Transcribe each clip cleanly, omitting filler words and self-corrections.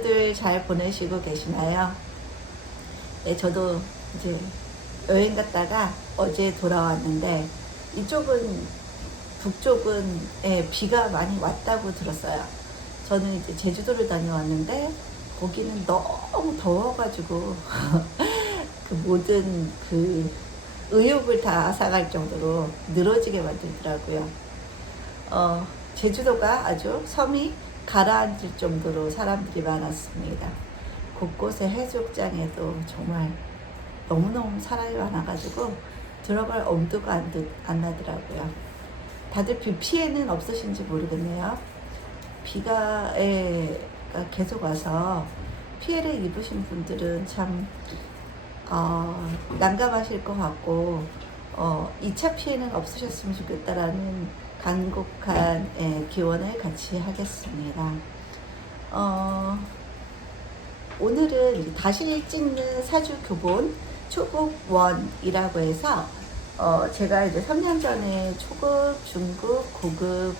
연휴들 잘 보내시고 계시나요? 네, 저도 이제 여행 갔다가 어제 돌아왔는데 이쪽은 북쪽은 비가 많이 왔다고 들었어요. 저는 이제 제주도를 다녀왔는데 거기는 너무 더워가지고 그 모든 그 의욕을 다 앗아갈 정도로 늘어지게 만들더라고요. 제주도가 아주 섬이 가라앉을 정도로 사람들이 많았습니다. 곳곳에 해수욕장에도 정말 너무너무 사람이 많아가지고 들어갈 엄두가 안 나더라고요. 다들 비 피해는 없으신지 모르겠네요. 비가 계속 와서 피해를 입으신 분들은 참 난감하실 것 같고 2차 피해는 없으셨으면 좋겠다라는 간곡한 기원을 같이 하겠습니다. 오늘은 다시 찍는 사주 교본 초급 1이라고 해서 제가 이제 3년 전에 초급, 중급, 고급,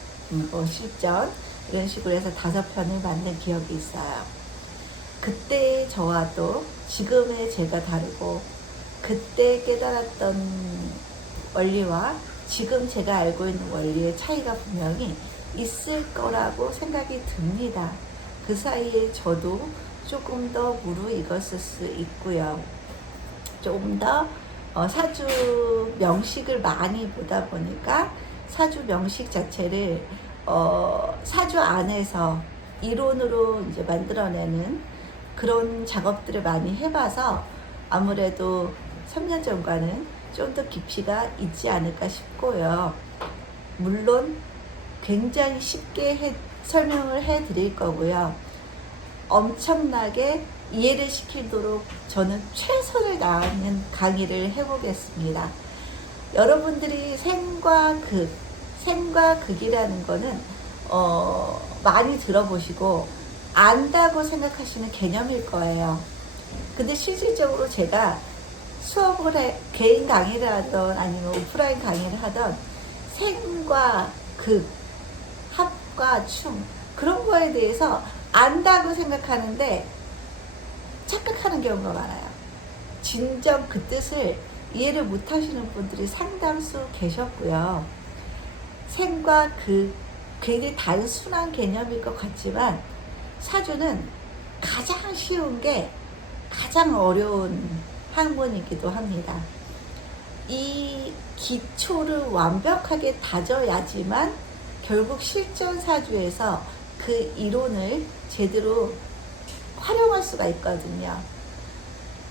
실전 이런 식으로 해서 5편을 만든 기억이 있어요. 그때 저와 또 지금의 제가 다르고 그때 깨달았던 원리와 지금 제가 알고 있는 원리의 차이가 분명히 있을 거라고 생각이 듭니다. 그 사이에 저도 조금 더 무르익었을 수 있고요. 조금 더 사주 명식을 많이 보다 보니까 사주 명식 자체를 사주 안에서 이론으로 이제 만들어내는 그런 작업들을 많이 해봐서 아무래도 3년 전과는 좀 더 깊이가 있지 않을까 싶고요. 물론 굉장히 쉽게 설명을 해드릴 거고요. 엄청나게 이해를 시키도록 저는 최선을 다하는 강의를 해보겠습니다. 여러분들이 생과 극이라는 거는 많이 들어보시고 안다고 생각하시는 개념일 거예요. 근데 실질적으로 제가 수업을 개인 강의를 하던 아니면 오프라인 강의를 하던 생과 극, 합과 충 그런 거에 대해서 안다고 생각하는데 착각하는 경우가 많아요. 진정 그 뜻을 이해를 못 하시는 분들이 상당수 계셨고요. 생과 극 굉장히 단순한 개념일 것 같지만 사주는 가장 쉬운 게 가장 어려운 학문이기도 합니다. 이 기초를 완벽하게 다져야지만 결국 실전 사주에서 그 이론을 제대로 활용할 수가 있거든요.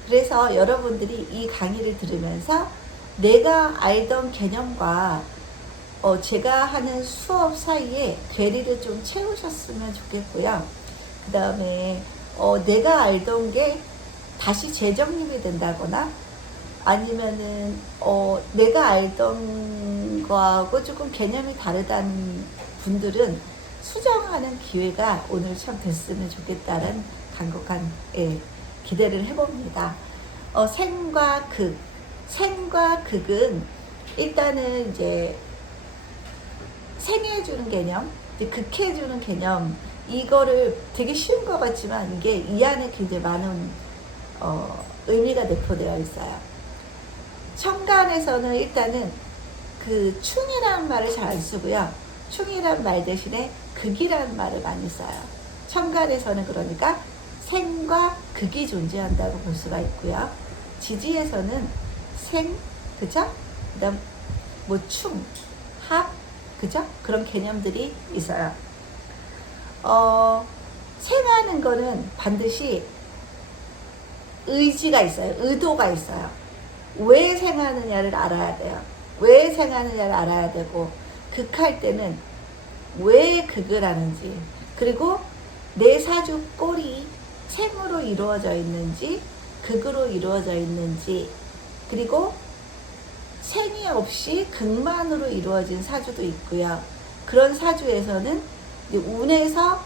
그래서 여러분들이 이 강의를 들으면서 내가 알던 개념과 제가 하는 수업 사이에 괴리를 좀 채우셨으면 좋겠고요. 그 다음에 내가 알던 게 다시 재정립이 된다거나 아니면은 내가 알던 거하고 조금 개념이 다르다는 분들은 수정하는 기회가 오늘 참 됐으면 좋겠다는 간곡한 기대를 해봅니다. 생과 극은 일단은 이제 생해주는 개념, 극해주는 개념 이거를 되게 쉬운 것 같지만 이게 이 안에 굉장히 많은 의미가 내포되어 있어요. 천간에서는 일단은 그 충이라는 말을 잘 안 쓰고요. 충이라는 말 대신에 극이라는 말을 많이 써요. 천간에서는 그러니까 생과 극이 존재한다고 볼 수가 있고요. 지지에서는 생, 그죠? 그 다음 충, 합, 그죠? 그런 개념들이 있어요. 생하는 거는 반드시 의지가 있어요. 의도가 있어요. 왜 생하느냐를 알아야 돼요. 왜 생하느냐를 알아야 되고 극할 때는 왜 극을 하는지 그리고 내 사주 꼴이 생으로 이루어져 있는지 극으로 이루어져 있는지 그리고 생이 없이 극만으로 이루어진 사주도 있고요. 그런 사주에서는 운에서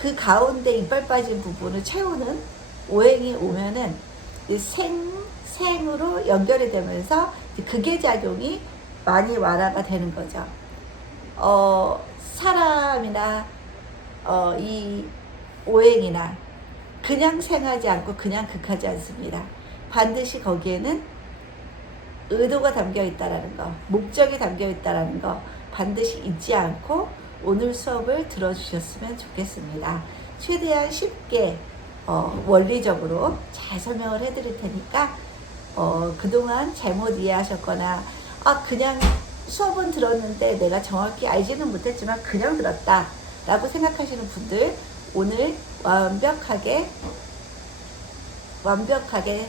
그 가운데 이빨 빠진 부분을 채우는 오행이 오면은 생으로 연결이 되면서 극의 작용이 많이 완화가 되는 거죠. 사람이나 이 오행이나 그냥 생하지 않고 그냥 극하지 않습니다. 반드시 거기에는 의도가 담겨 있다라는 거, 목적이 담겨 있다라는 거 반드시 잊지 않고 오늘 수업을 들어주셨으면 좋겠습니다. 최대한 쉽게 원리적으로 잘 설명을 해드릴 테니까 그동안 잘못 이해하셨거나 그냥 수업은 들었는데 내가 정확히 알지는 못했지만 그냥 들었다 라고 생각하시는 분들 오늘 완벽하게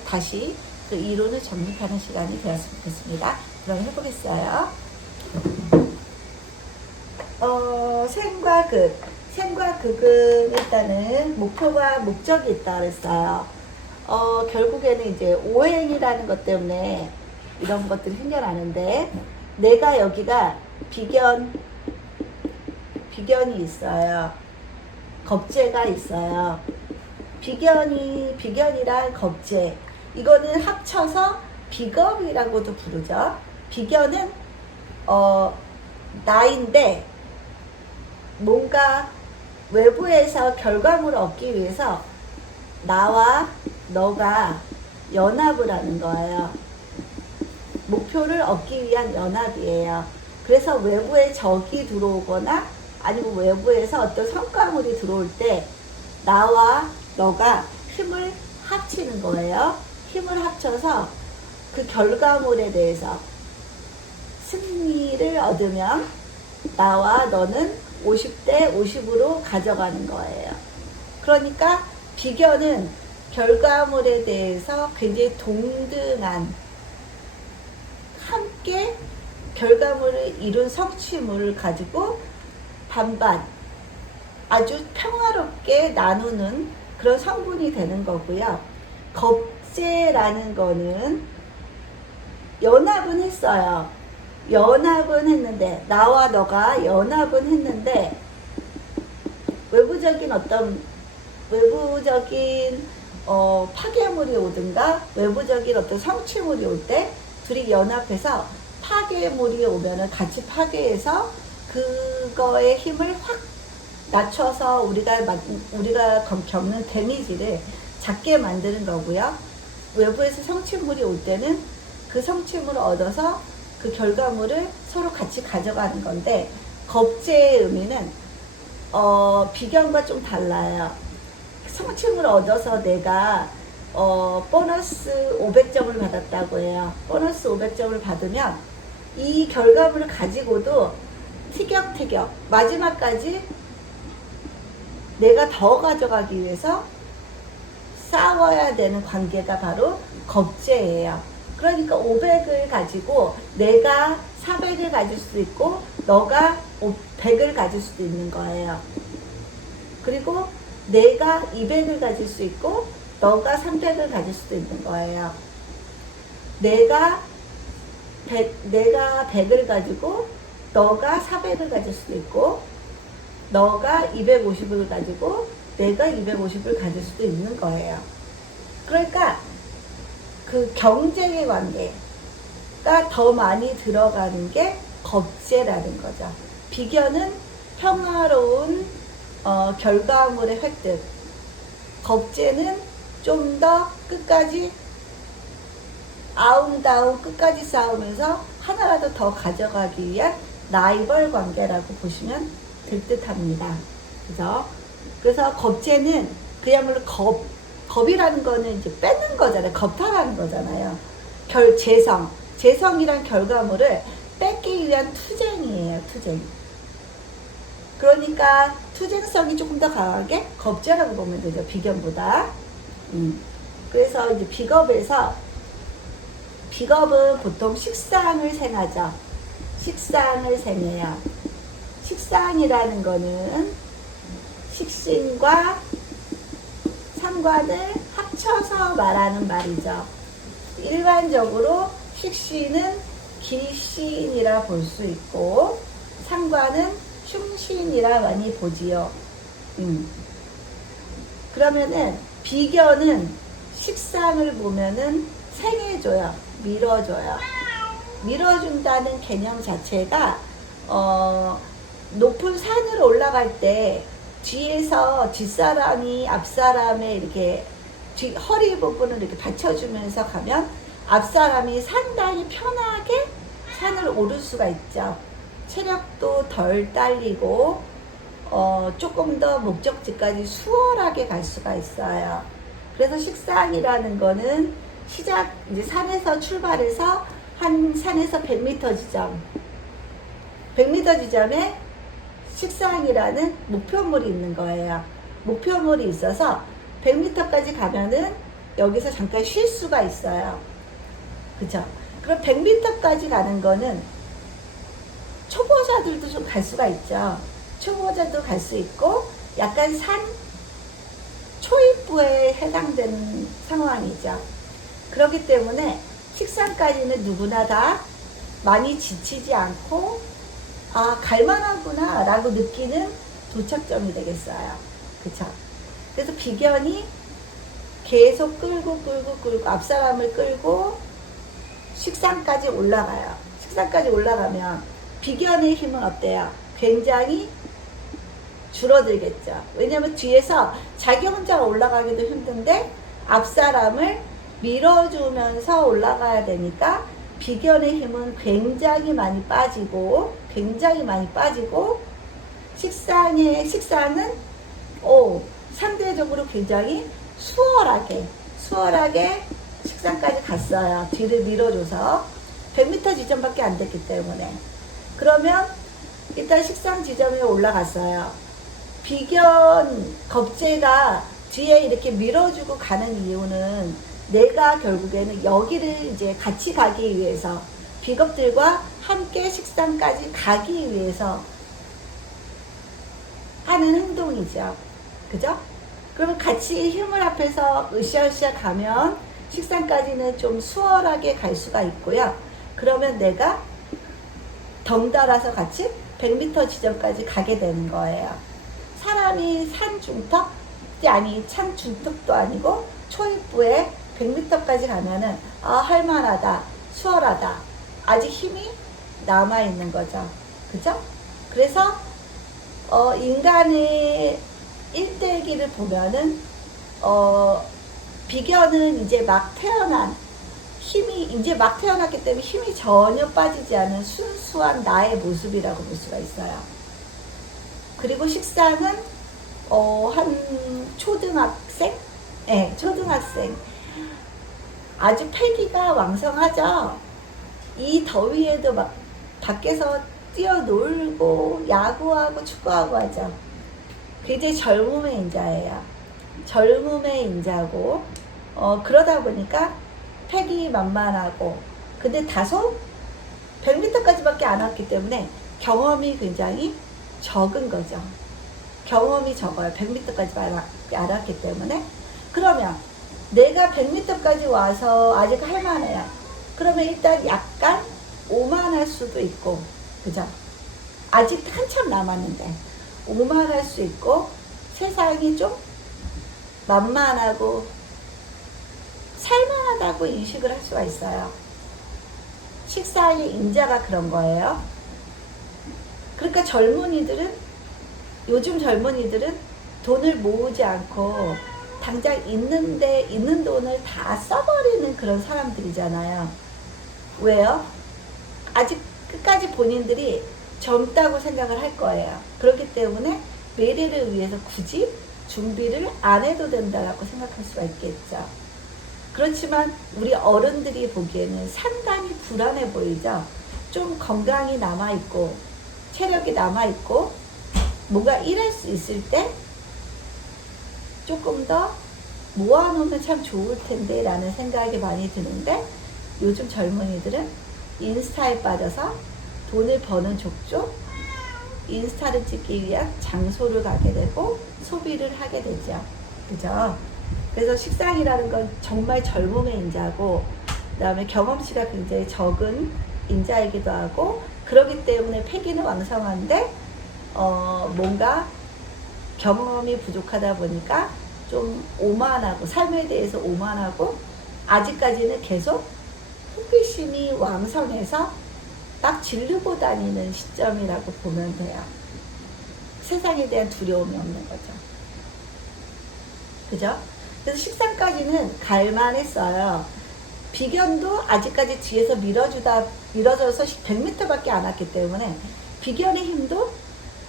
다시 그 이론을 정립하는 시간이 되었으면 좋겠습니다. 그럼 해보겠어요. 생과 극은 일단은 목표와 목적이 있다 그랬어요. 결국에는 이제 오행이라는 것 때문에 이런 것들이 생겨나는데, 내가 여기가 비견이 있어요. 겁재가 있어요. 비견이랑 겁재, 이거는 합쳐서 비겁이라고도 부르죠. 비견은 나인데 뭔가 외부에서 결과물을 얻기 위해서 나와 너가 연합을 하는 거예요. 목표를 얻기 위한 연합이에요. 그래서 외부에 적이 들어오거나 아니면 외부에서 어떤 성과물이 들어올 때 나와 너가 힘을 합치는 거예요. 힘을 합쳐서 그 결과물에 대해서 승리를 얻으면 나와 너는 50대 50으로 가져가는 거예요. 그러니까 비견은 결과물에 대해서 굉장히 동등한, 함께 결과물을 이룬 성취물을 가지고 반반 아주 평화롭게 나누는 그런 성분이 되는 거고요. 겁재라는 거는 연합은 했어요. 연합은 했는데, 나와 너가 연합은 했는데 외부적인 파괴물이 오든가 외부적인 어떤 성취물이 올 때 둘이 연합해서 파괴물이 오면은 같이 파괴해서 그거의 힘을 확 낮춰서 우리가 겪는 데미지를 작게 만드는 거고요. 외부에서 성취물이 올 때는 그 성취물을 얻어서 그 결과물을 서로 같이 가져가는 건데, 겁재의 의미는 비견과 좀 달라요. 성취물을 얻어서 내가 보너스 500점을 받았다고 해요. 보너스 500점을 받으면 이 결과물을 가지고도 티격태격 마지막까지 내가 더 가져가기 위해서 싸워야 되는 관계가 바로 겁재예요. 그러니까 500을 가지고 내가 400을 가질 수도 있고 너가 100을 가질 수도 있는 거예요. 그리고 내가 200을 가질 수 있고 너가 300을 가질 수도 있는 거예요. 내가 100을 가지고 너가 400을 가질 수도 있고 너가 250을 가지고 내가 250을 가질 수도 있는 거예요. 그러니까 그 경쟁의 관계가 더 많이 들어가는 게 겁재라는 거죠. 비견은 평화로운 결과물의 획득, 겁재는 좀 더 끝까지 아웅다웅 끝까지 싸우면서 하나라도 더 가져가기 위한 라이벌 관계라고 보시면 될 듯합니다. 그래서 겁재는 그야말로 겁이라는 거는 이제 뺏는 거잖아요. 겁탈하는 거잖아요. 재성이란 결과물을 뺏기 위한 투쟁이에요. 투쟁. 그러니까 투쟁성이 조금 더 강하게 겁재라고 보면 되죠. 비견보다. 그래서 이제 비겁은 보통 식상을 생하죠. 식상을 생해요. 식상이라는 거는 식신과 상관을 합쳐서 말하는 말이죠. 일반적으로 식신은 기신이라 볼 수 있고 상관은 흉신이라 많이 보지요. 그러면은 비견은 식상을 보면은 생해줘요. 밀어줘요. 밀어준다는 개념 자체가 높은 산을 올라갈 때 뒤에서 뒷사람이 앞사람의 이렇게 허리 부분을 이렇게 받쳐주면서 가면 앞사람이 상당히 편하게 산을 오를 수가 있죠. 체력도 덜 딸리고 조금 더 목적지까지 수월하게 갈 수가 있어요. 그래서 식상이라는 거는 이제 산에서 출발해서 한 산에서 100m 지점, 100m 지점에 식상이라는 목표물이 있는 거예요. 목표물이 있어서 100m까지 가면은 여기서 잠깐 쉴 수가 있어요. 그죠? 그럼 100m까지 가는 거는 초보자들도 좀 갈 수가 있죠. 초보자도 갈 수 있고 약간 산 초입부에 해당되는 상황이죠. 그렇기 때문에 식상까지는 누구나 다 많이 지치지 않고 갈만하구나 라고 느끼는 도착점이 되겠어요. 그쵸? 그래서 비견이 계속 끌고 앞사람을 끌고 식상까지 올라가요. 식상까지 올라가면 비견의 힘은 어때요? 굉장히 줄어들겠죠. 왜냐면 뒤에서 자기 혼자 올라가기도 힘든데 앞사람을 밀어주면서 올라가야 되니까 비견의 힘은 굉장히 많이 빠지고 식상은 상대적으로 굉장히 수월하게 식상까지 갔어요. 뒤를 밀어줘서 100m 지점밖에 안 됐기 때문에. 그러면 일단 식상 지점에 올라갔어요. 비견 겁재가 뒤에 이렇게 밀어주고 가는 이유는 내가 결국에는 여기를 이제 같이 가기 위해서 비겁들과 함께 식상까지 가기 위해서 하는 행동이죠. 그죠? 그러면 같이 힘을 합해서 으쌰으쌰 가면 식상까지는 좀 수월하게 갈 수가 있고요. 그러면 내가 덩달아서 같이 100m 지점까지 가게 되는 거예요. 사람이 산 중턱도 아니고 초입부에 100m까지 가면은 할만하다, 수월하다, 아직 힘이 남아있는 거죠. 그죠? 그래서 인간의 일대기를 보면은 비견은 이제 막 태어났기 때문에 힘이 전혀 빠지지 않은 순수한 나의 모습이라고 볼 수가 있어요. 그리고 식상은 한 초등학생? 네, 초등학생. 아주 패기가 왕성하죠. 이 더위에도 막 밖에서 뛰어놀고 야구하고 축구하고 하죠. 굉장히 젊음의 인자예요. 젊음의 인자고 그러다 보니까 패기만만하고 근데 다소 100m까지밖에 안 왔기 때문에 경험이 굉장히 적은 거죠. 경험이 적어요. 100m까지 안 왔기 때문에. 그러면 내가 100m까지 와서 아직 할만해요. 그러면 일단 약간 오만할 수도 있고, 그죠? 아직 한참 남았는데 오만할 수 있고 세상이 좀 만만하고 살만하다고 인식을 할 수가 있어요. 식상의 인자가 그런 거예요. 그러니까 요즘 젊은이들은 돈을 모으지 않고 당장 있는 돈을 다 써버리는 그런 사람들이잖아요. 왜요? 아직 끝까지 본인들이 젊다고 생각을 할 거예요. 그렇기 때문에 미래를 위해서 굳이 준비를 안 해도 된다고 생각할 수가 있겠죠. 그렇지만 우리 어른들이 보기에는 상당히 불안해 보이죠. 좀 건강이 남아있고 체력이 남아있고 뭔가 일할 수 있을 때 조금 더 모아놓으면 참 좋을 텐데 라는 생각이 많이 드는데 요즘 젊은이들은 인스타에 빠져서 돈을 버는 족족 인스타를 찍기 위한 장소를 가게 되고 소비를 하게 되죠. 그죠? 그래서 식상이라는 건 정말 젊음의 인자고 그 다음에 경험치가 굉장히 적은 인자이기도 하고 그렇기 때문에 패기는 왕성한데 뭔가 경험이 부족하다 보니까 좀 오만하고 삶에 대해서 오만하고 아직까지는 계속 호기심이 왕성해서 딱 지르고 다니는 시점이라고 보면 돼요. 세상에 대한 두려움이 없는 거죠. 그죠? 그래서 식상까지는 갈만했어요. 비견도 아직까지 뒤에서 밀어져서 100m밖에 안 왔기 때문에 비견의 힘도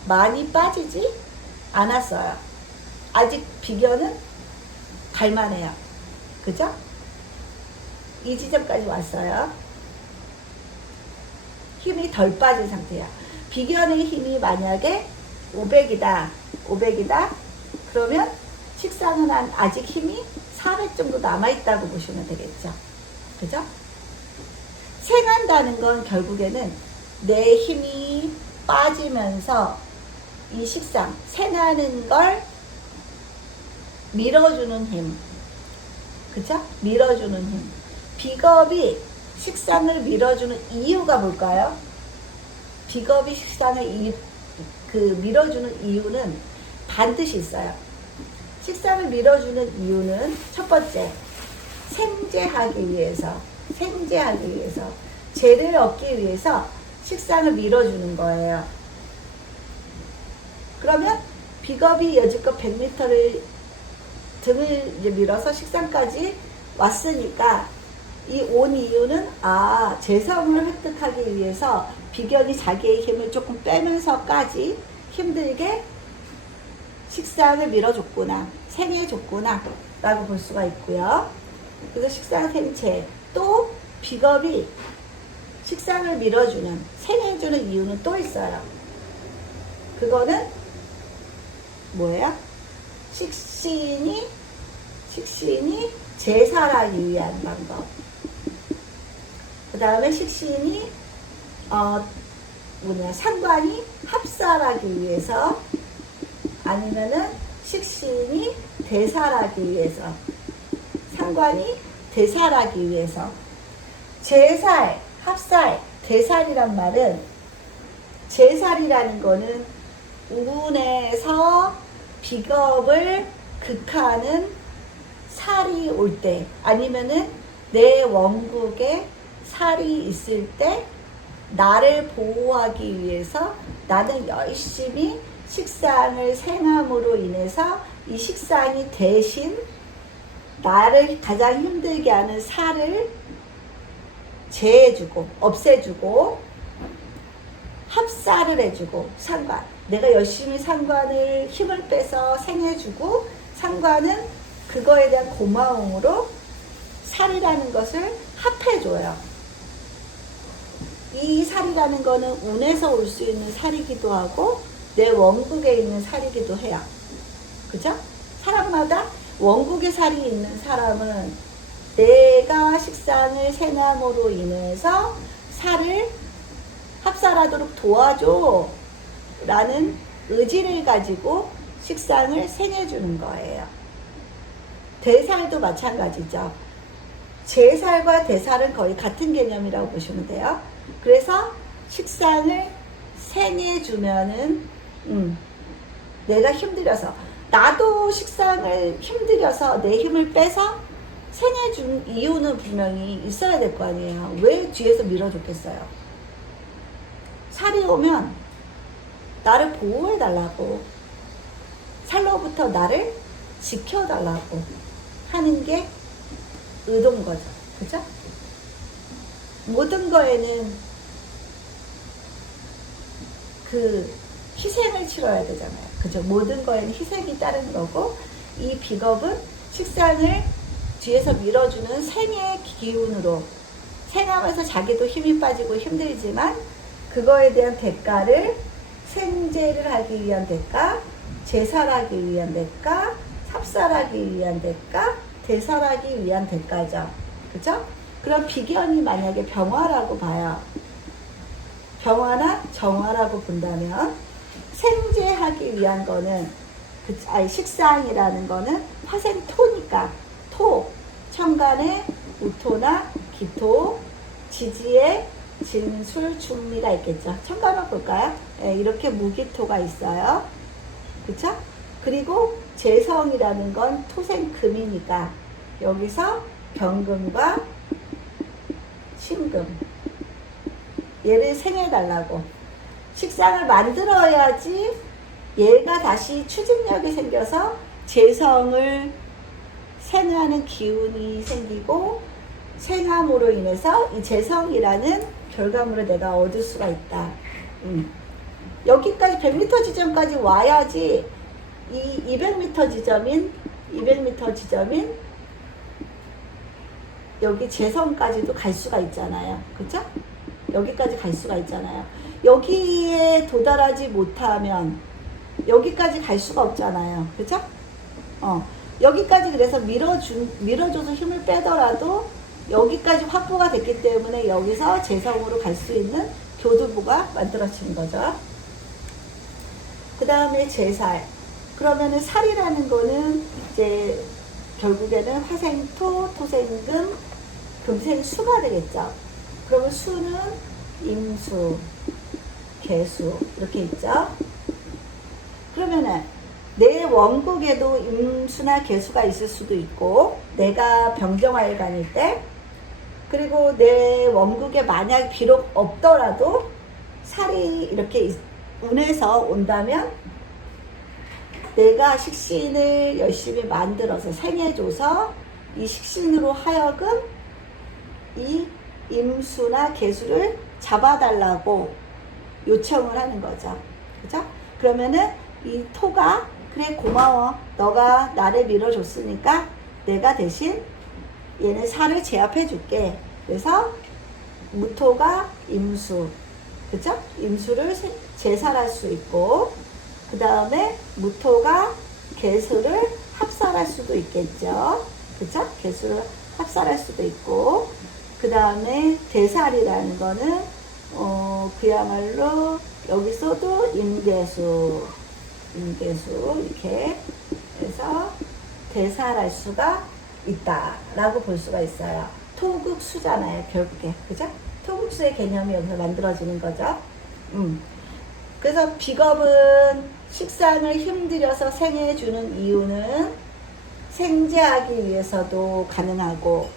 많이 빠지지 않았어요. 아직 비견은 갈만해요. 그죠? 이 지점까지 왔어요. 힘이 덜 빠진 상태야. 비견의 힘이 만약에 500이다. 그러면 식상은 아직 힘이 400 정도 남아있다고 보시면 되겠죠. 그죠? 생한다는 건 결국에는 내 힘이 빠지면서 이 식상, 생하는 걸 밀어주는 힘. 그죠? 밀어주는 힘. 비겁이 식상을 밀어주는 이유가 뭘까요? 비겁이 식상을 밀어주는 이유는 반드시 있어요. 식상을 밀어주는 이유는 첫 번째, 생재하기 위해서, 재를 얻기 위해서 식상을 밀어주는 거예요. 그러면 비겁이 여지껏 100m를 등을 이제 밀어서 식상까지 왔으니까 이 온 이유는 재성을 획득하기 위해서 비견이 자기의 힘을 조금 빼면서까지 힘들게 식상을 밀어줬구나, 생해줬구나 라고 볼 수가 있고요. 그래서 식상 생체, 또 비겁이 식상을 밀어주는, 생해주는 이유는 또 있어요. 그거는 뭐예요? 식신이 제사하기 위한 방법. 그 다음에 식신이 상관이 합살하기 위해서, 아니면은 식신이 대살하기 위해서, 상관이 대살하기 위해서. 제살, 합살, 대살이란 말은, 제살이라는 거는 운에서 비겁을 극하는 살이 올 때, 아니면은 내 원국에 살이 있을 때 나를 보호하기 위해서 나는 열심히 식상을 생함으로 인해서 이 식상이 대신 나를 가장 힘들게 하는 살을 제해주고 없애주고 합살을 해주고, 상관, 내가 열심히 상관을 힘을 빼서 생해주고, 상관은 그거에 대한 고마움으로 살이라는 것을 합해줘요. 이 살이라는 거는 운에서 올 수 있는 살이기도 하고 내 원국에 있는 살이기도 해요. 그죠? 사람마다 원국에 살이 있는 사람은 내가 식상을 생함으로 인해서 살을 합살하도록 도와줘 라는 의지를 가지고 식상을 생해주는 거예요. 대살도 마찬가지죠. 제살과 대살은 거의 같은 개념이라고 보시면 돼요. 그래서 식상을 생해주면은 내가 힘들어서, 나도 식상을 힘들여서 내 힘을 빼서 생해준 이유는 분명히 있어야 될 거 아니에요. 왜 뒤에서 밀어줬겠어요? 살이 오면 나를 보호해달라고, 살로부터 나를 지켜달라고 하는 게 의도인 거죠. 그죠? 모든 거에는 희생을 치러야 되잖아요. 그죠? 모든 거에는 희생이 따르는 거고, 이 비겁은 식상을 뒤에서 밀어주는 생의 기운으로 생하면서 자기도 힘이 빠지고 힘들지만 그거에 대한 대가를 생제를 하기 위한 대가, 제살하기 위한 대가, 삽살하기 위한 대가, 대살하기 위한 대가죠. 그죠? 그럼 비견이 만약에 병화라고 봐요. 병화나 정화라고 본다면 생제하기 위한 거는 식상이라는 거는 화생토니까 토, 천간에 우토나 기토, 지지에 진술, 중미가 있겠죠. 천간을 볼까요? 네, 이렇게 무기토가 있어요. 그쵸? 그리고 재성이라는 건 토생금이니까 여기서 병금과 신금, 얘를 생해달라고, 식상을 만들어야지 얘가 다시 추진력이 생겨서 재성을 생하는 기운이 생기고 생함으로 인해서 이 재성이라는 결과물을 내가 얻을 수가 있다. 여기까지 100m 지점까지 와야지 이 200m 지점인 여기 재성까지도 갈 수가 있잖아요. 그쵸? 여기까지 갈 수가 있잖아요. 여기에 도달하지 못하면 여기까지 갈 수가 없잖아요. 그쵸? 여기까지 그래서 밀어줘서 힘을 빼더라도 여기까지 확보가 됐기 때문에 여기서 재성으로 갈 수 있는 교두보가 만들어지는 거죠. 그 다음에 재살. 그러면은 살이라는 거는 이제 결국에는 화생토, 토생금, 금생수가 되겠죠. 그러면 수는 임수, 개수 이렇게 있죠. 그러면은 내 원국에도 임수나 개수가 있을 수도 있고 내가 병정화일관일 때 그리고 내 원국에 만약 비록 없더라도 살이 이렇게 운에서 온다면 내가 식신을 열심히 만들어서 생해줘서 이 식신으로 하여금 이 임수나 개수를 잡아달라고 요청을 하는 거죠. 그죠? 그러면은 이 토가 그래 고마워. 너가 나를 밀어줬으니까 내가 대신 얘는 살을 제압해 줄게. 그래서 무토가 임수. 그죠? 임수를 제살할 수 있고 그 다음에 무토가 개수를 합살할 수도 있겠죠. 그죠? 개수를 합살할 수도 있고 그 다음에 대살이라는 거는 그야말로 여기서도 임계수 이렇게 해서 대살할 수가 있다라고 볼 수가 있어요. 토극수잖아요, 결국에. 그죠? 토극수의 개념이 여기서 만들어지는 거죠. 그래서 비겁은 식상을 힘들여서 생해주는 이유는 생재하기 위해서도 가능하고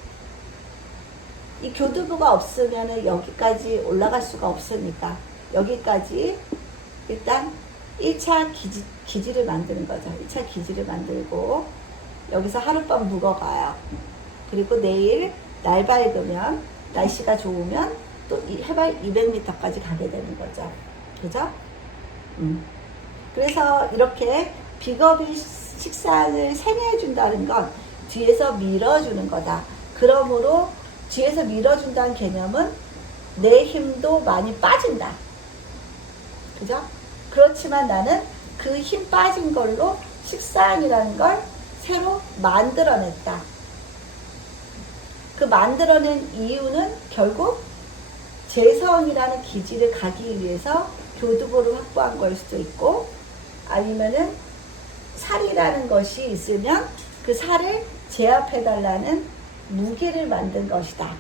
이 교두부가 없으면 여기까지 올라갈 수가 없으니까 여기까지 일단 1차 기지를 만드는 거죠. 1차 기지를 만들고 여기서 하룻밤 묵어가요. 그리고 내일 날 밝으면 날씨가 좋으면 또 해발 200m까지 가게 되는 거죠. 그죠? 그래서 이렇게 비겁이 식상을 생해준다는 건 뒤에서 밀어주는 거다. 그러므로 뒤에서 밀어준다는 개념은 내 힘도 많이 빠진다. 그죠? 그렇지만 나는 그 힘 빠진 걸로 식상이라는 걸 새로 만들어냈다. 그 만들어낸 이유는 결국 재성이라는 기지를 가기 위해서 교두보를 확보한 걸 수도 있고 아니면은 살이라는 것이 있으면 그 살을 제압해달라는 무기를 만든 것이다.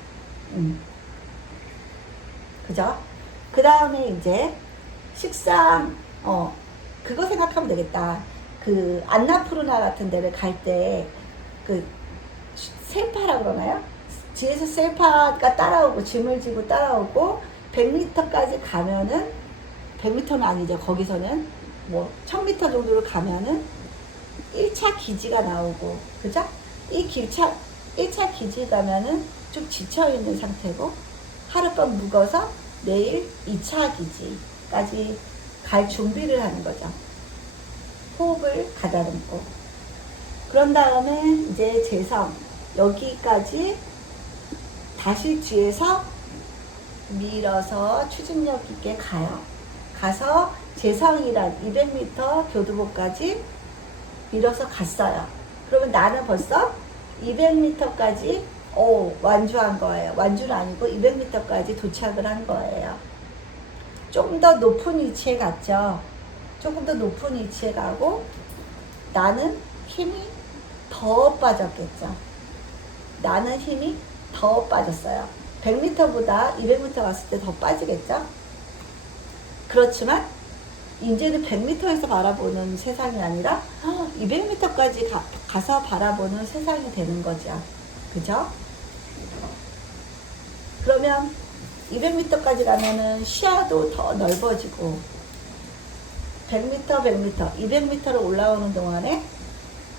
그죠? 그 다음에 이제 식상, 그거 생각하면 되겠다. 그 안나푸르나 같은 데를 갈 때 그 셀파라 그러나요? 뒤에서 셀파가 따라오고 짐을 지고 따라오고 100m까지 가면은 100m는 아니죠. 거기서는 뭐 1000m 정도를 가면은 1차 기지가 나오고 그죠? 이 1차 기지 가면은 좀 지쳐있는 상태고 하룻밤 묵어서 내일 2차 기지까지 갈 준비를 하는 거죠. 호흡을 가다듬고 그런 다음에 이제 재성 여기까지 다시 뒤에서 밀어서 추진력 있게 가요. 가서 재성이란 200m 교두보까지 밀어서 갔어요. 그러면 나는 벌써 200m까지 완주한 거예요. 완주는 아니고 200m까지 도착을 한 거예요. 조금 더 높은 위치에 갔죠. 조금 더 높은 위치에 가고 나는 힘이 더 빠졌겠죠. 나는 힘이 더 빠졌어요. 100m보다 200m 갔을 때 더 빠지겠죠. 그렇지만 이제는 100m에서 바라보는 세상이 아니라 200m까지 가서 바라보는 세상이 되는 거죠. 그죠? 그러면 200m까지 가면은 시야도 더 넓어지고 100m, 100m, 200m로 올라오는 동안에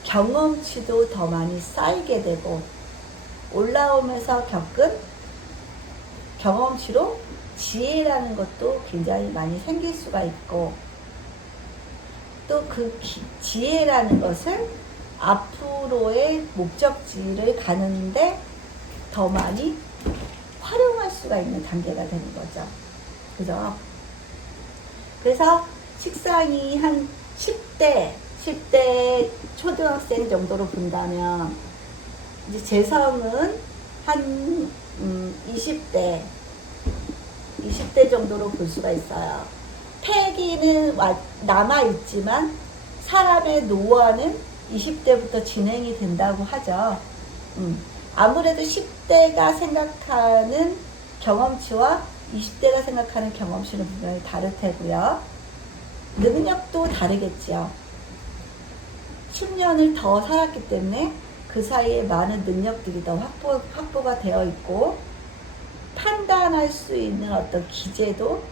경험치도 더 많이 쌓이게 되고 올라오면서 겪은 경험치로 지혜라는 것도 굉장히 많이 생길 수가 있고 또 그 지혜라는 것을 앞으로의 목적지를 가는데 더 많이 활용할 수가 있는 단계가 되는 거죠. 그죠? 그래서 식상이 한 10대 초등학생 정도로 본다면 이제 재성은 한 20대 정도로 볼 수가 있어요. 패기는 남아있지만 사람의 노화는 20대부터 진행이 된다고 하죠. 아무래도 10대가 생각하는 경험치와 20대가 생각하는 경험치는 분명히 다를 테고요. 능력도 다르겠죠. 10년을 더 살았기 때문에 그 사이에 많은 능력들이 더 확보가 되어 있고 판단할 수 있는 어떤 기제도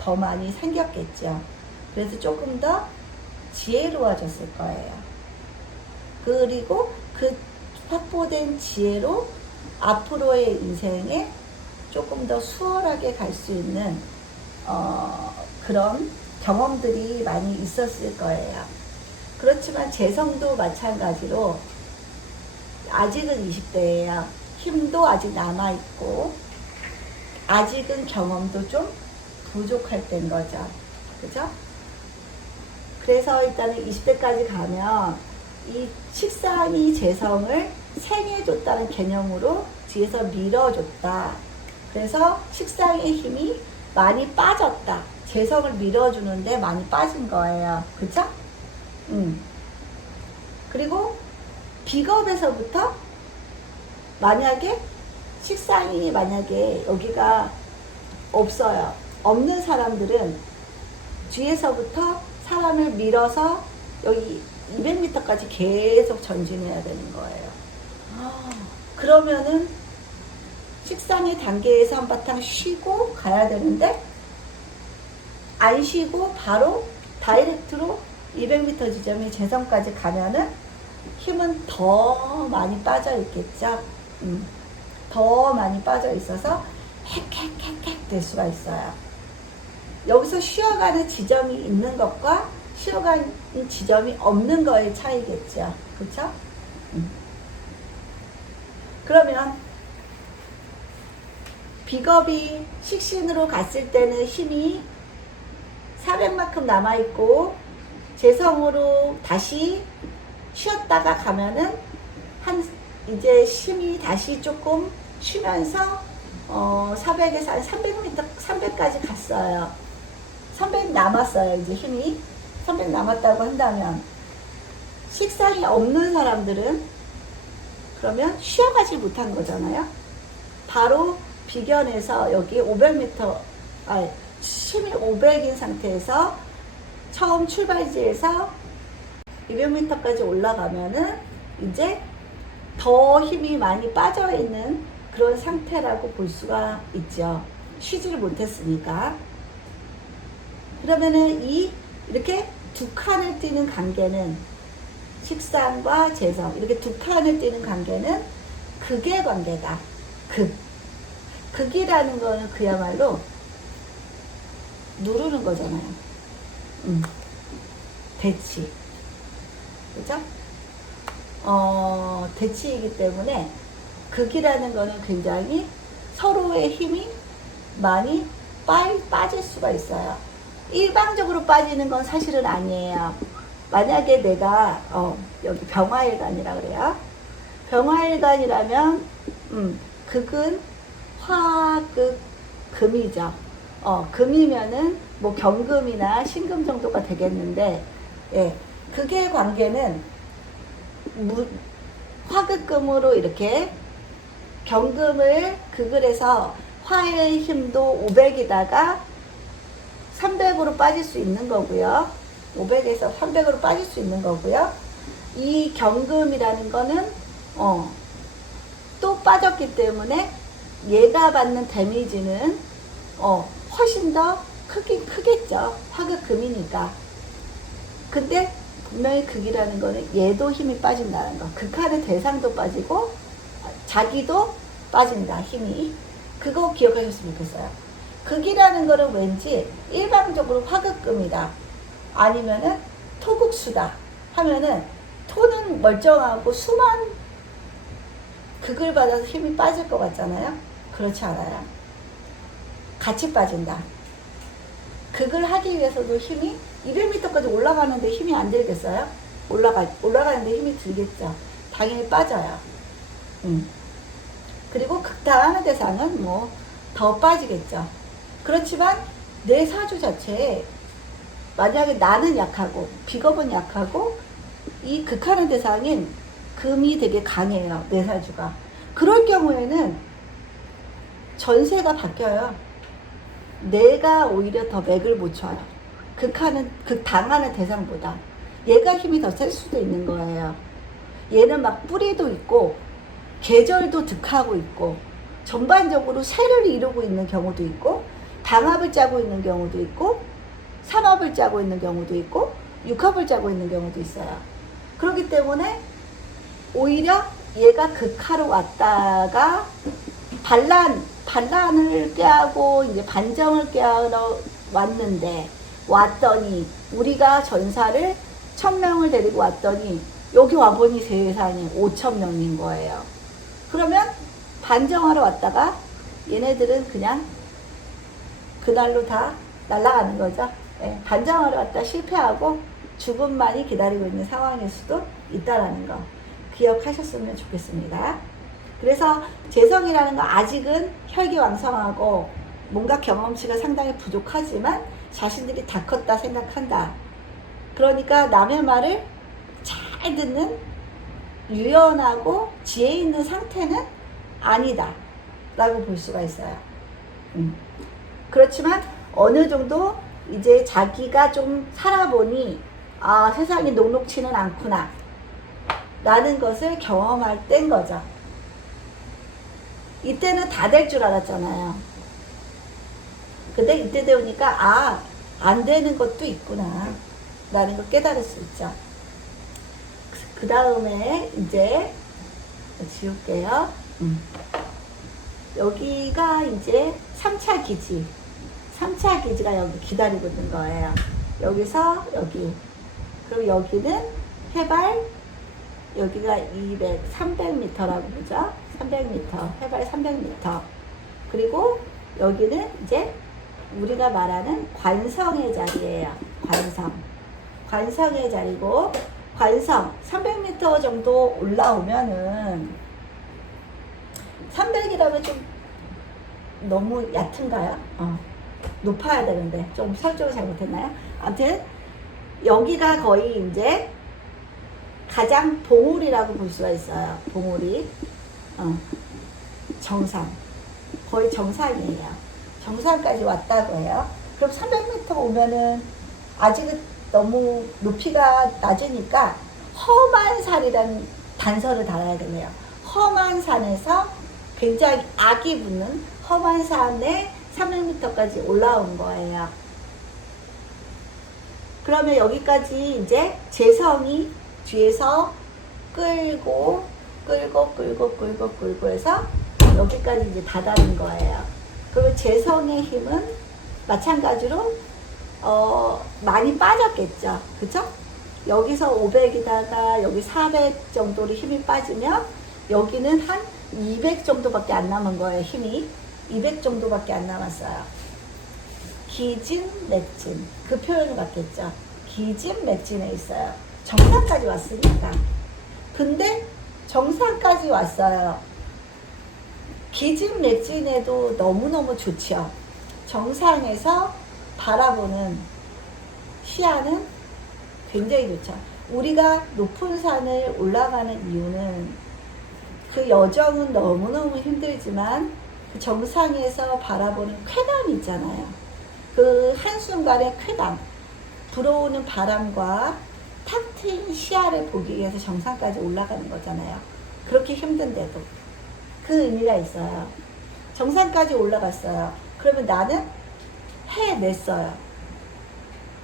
더 많이 생겼겠죠. 그래서 조금 더 지혜로워졌을 거예요. 그리고 그 확보된 지혜로 앞으로의 인생에 조금 더 수월하게 갈 수 있는 그런 경험들이 많이 있었을 거예요. 그렇지만 재성도 마찬가지로 아직은 20대예요. 힘도 아직 남아있고 아직은 경험도 좀 부족할 때인 거죠. 그죠? 그래서 일단은 20대까지 가면 이 식상이 재성을 생해줬다는 개념으로 뒤에서 밀어줬다. 그래서 식상의 힘이 많이 빠졌다. 재성을 밀어주는데 많이 빠진 거예요. 그쵸? 그리고 비겁에서부터 만약에 식상이 만약에 여기가 없어요. 없는 사람들은 뒤에서부터 사람을 밀어서 여기 200m까지 계속 전진해야 되는 거예요. 그러면은 식상의 단계에서 한바탕 쉬고 가야 되는데 안 쉬고 바로 다이렉트로 200m 지점이 재성까지 가면은 힘은 더 많이 빠져 있겠죠. 더 많이 빠져 있어서 핵 될 수가 있어요. 여기서 쉬어가는 지점이 있는 것과 쉬어가는 지점이 없는 거의 차이겠죠. 그렇죠? 그러면 비겁이 식신으로 갔을 때는 힘이 400만큼 남아있고 재성으로 다시 쉬었다가 가면은 이제 힘이 다시 조금 쉬면서 400에서 한 300m, 300까지 갔어요. 300 남았어요. 이제 힘이 300 남았다고 한다면 식상이 없는 사람들은 그러면 쉬어가지 못한 거잖아요. 바로 비견해서 여기 500m, 힘이 500인 상태에서 처음 출발지에서 200m까지 올라가면은 이제 더 힘이 많이 빠져있는 그런 상태라고 볼 수가 있죠. 쉬지를 못했으니까. 그러면은 이렇게 두 칸을 띄는 관계는 식상과 재성 이렇게 두 칸을 띄는 관계는 극의 관계다. 극이라는 거는 그야말로 누르는 거잖아요. 대치. 그죠? 대치이기 때문에 극이라는 거는 굉장히 서로의 힘이 많이 빠질 수가 있어요. 일방적으로 빠지는 건 사실은 아니에요. 만약에 내가 여기 병화일간이라 그래요. 병화일간이라면 극은 화극 금이죠. 금이면은 뭐 경금이나 신금 정도가 되겠는데, 예, 극의 관계는 화극금으로 이렇게 경금을 극을 해서 화의 힘도 500이다가 300으로 빠질 수 있는 거고요. 500에서 300으로 빠질 수 있는 거고요. 이 경금이라는 거는 또 빠졌기 때문에 얘가 받는 데미지는 훨씬 더 크겠죠. 화극금이니까. 근데 분명히 극이라는 거는 얘도 힘이 빠진다는 거. 극하는 대상도 빠지고 자기도 빠진다, 힘이. 그거 기억하셨으면 좋겠어요. 극이라는 거는 왠지 일방적으로 화극금이다, 아니면은 토극수다 하면은 토는 멀쩡하고 수만 극을 받아서 힘이 빠질 것 같잖아요. 그렇지 않아요. 같이 빠진다. 극을 하기 위해서도 힘이 200m까지 올라가는데 힘이 안 들겠어요? 올라가는데 힘이 들겠죠. 당연히 빠져요. 그리고 극당하는 대상은 뭐 더 빠지겠죠. 그렇지만 내 사주 자체에 만약에 나는 약하고 비겁은 약하고 이 극하는 대상인 금이 되게 강해요. 내 사주가. 그럴 경우에는 전세가 바뀌어요. 내가 오히려 더 맥을 못 쳐요. 극당하는 대상보다. 얘가 힘이 더 셀 수도 있는 거예요. 얘는 막 뿌리도 있고 계절도 득하고 있고 전반적으로 세를 이루고 있는 경우도 있고 방합을 짜고 있는 경우도 있고 삼합을 짜고 있는 경우도 있고 육합을 짜고 있는 경우도 있어요. 그렇기 때문에 오히려 얘가 극하러 왔다가 반란을 꾀하고 이제 반정을 꾀하러 왔더니 우리가 전사를 1000명을 데리고 왔더니 여기 와보니 세상에 5000명인 거예요. 그러면 반정하러 왔다가 얘네들은 그냥 그날로 다 날아가는 거죠. 예, 반정하러 왔다 실패하고 죽음만이 기다리고 있는 상황일 수도 있다라는 거 기억하셨으면 좋겠습니다. 그래서 재성이라는 건 아직은 혈기왕성하고 뭔가 경험치가 상당히 부족하지만 자신들이 다 컸다 생각한다. 그러니까 남의 말을 잘 듣는 유연하고 지혜 있는 상태는 아니다 라고 볼 수가 있어요. 그렇지만 어느 정도 이제 자기가 좀 살아보니 아, 세상이 녹록치는 않구나 라는 것을 경험할 때인 거죠. 이때는 다 될 줄 알았잖아요. 근데 이때 되니까 아, 안 되는 것도 있구나 라는 걸 깨달을 수 있죠. 그 다음에 이제 지울게요. 여기가 이제 3차 기지. 3차 기지가 여기 기다리고 있는 거예요. 여기서 여기. 그리고 여기는 해발, 여기가 300m라고 보죠. 300m. 해발 300m. 그리고 여기는 이제 우리가 말하는 관성의 자리예요. 관성의 자리고, 관성 300m 정도 올라오면은 300이라면 좀 너무 얕은가요? 높아야 되는데 좀 설정을 잘못했나요? 아무튼 여기가 거의 이제 가장 봉우리라고 볼 수가 있어요. 봉우리. 정상. 거의 정상이에요. 정상까지 왔다고 해요. 그럼 300m 오면은 아직은 너무 높이가 낮으니까 험한 산이라는 단서를 달아야 되네요. 험한 산에서 굉장히 악이 붙는 험한 산에 300m까지 올라온 거예요. 그러면 여기까지 이제 재성이 뒤에서 끌고 해서 여기까지 이제 다다른 거예요. 그리고 재성의 힘은 마찬가지로 많이 빠졌겠죠. 그쵸? 여기서 500이다가 여기 400 정도로 힘이 빠지면 여기는 한 200 정도밖에 안 남은 거예요. 힘이 200 정도밖에 안 남았어요. 기진맥진, 그 표현을 받겠죠. 기진맥진에 있어요. 정상까지 왔으니까. 근데 정상까지 왔어요. 기진맥진에도 너무너무 좋죠. 정상에서 바라보는 시야는 굉장히 좋죠. 우리가 높은 산을 올라가는 이유는 그 여정은 너무너무 힘들지만 그 정상에서 바라보는 쾌감이 있잖아요. 그 한순간의 쾌감, 불어오는 바람과 탁 트인 시야를 보기 위해서 정상까지 올라가는 거잖아요. 그렇게 힘든데도 그 의미가 있어요. 정상까지 올라갔어요. 그러면 나는 해냈어요.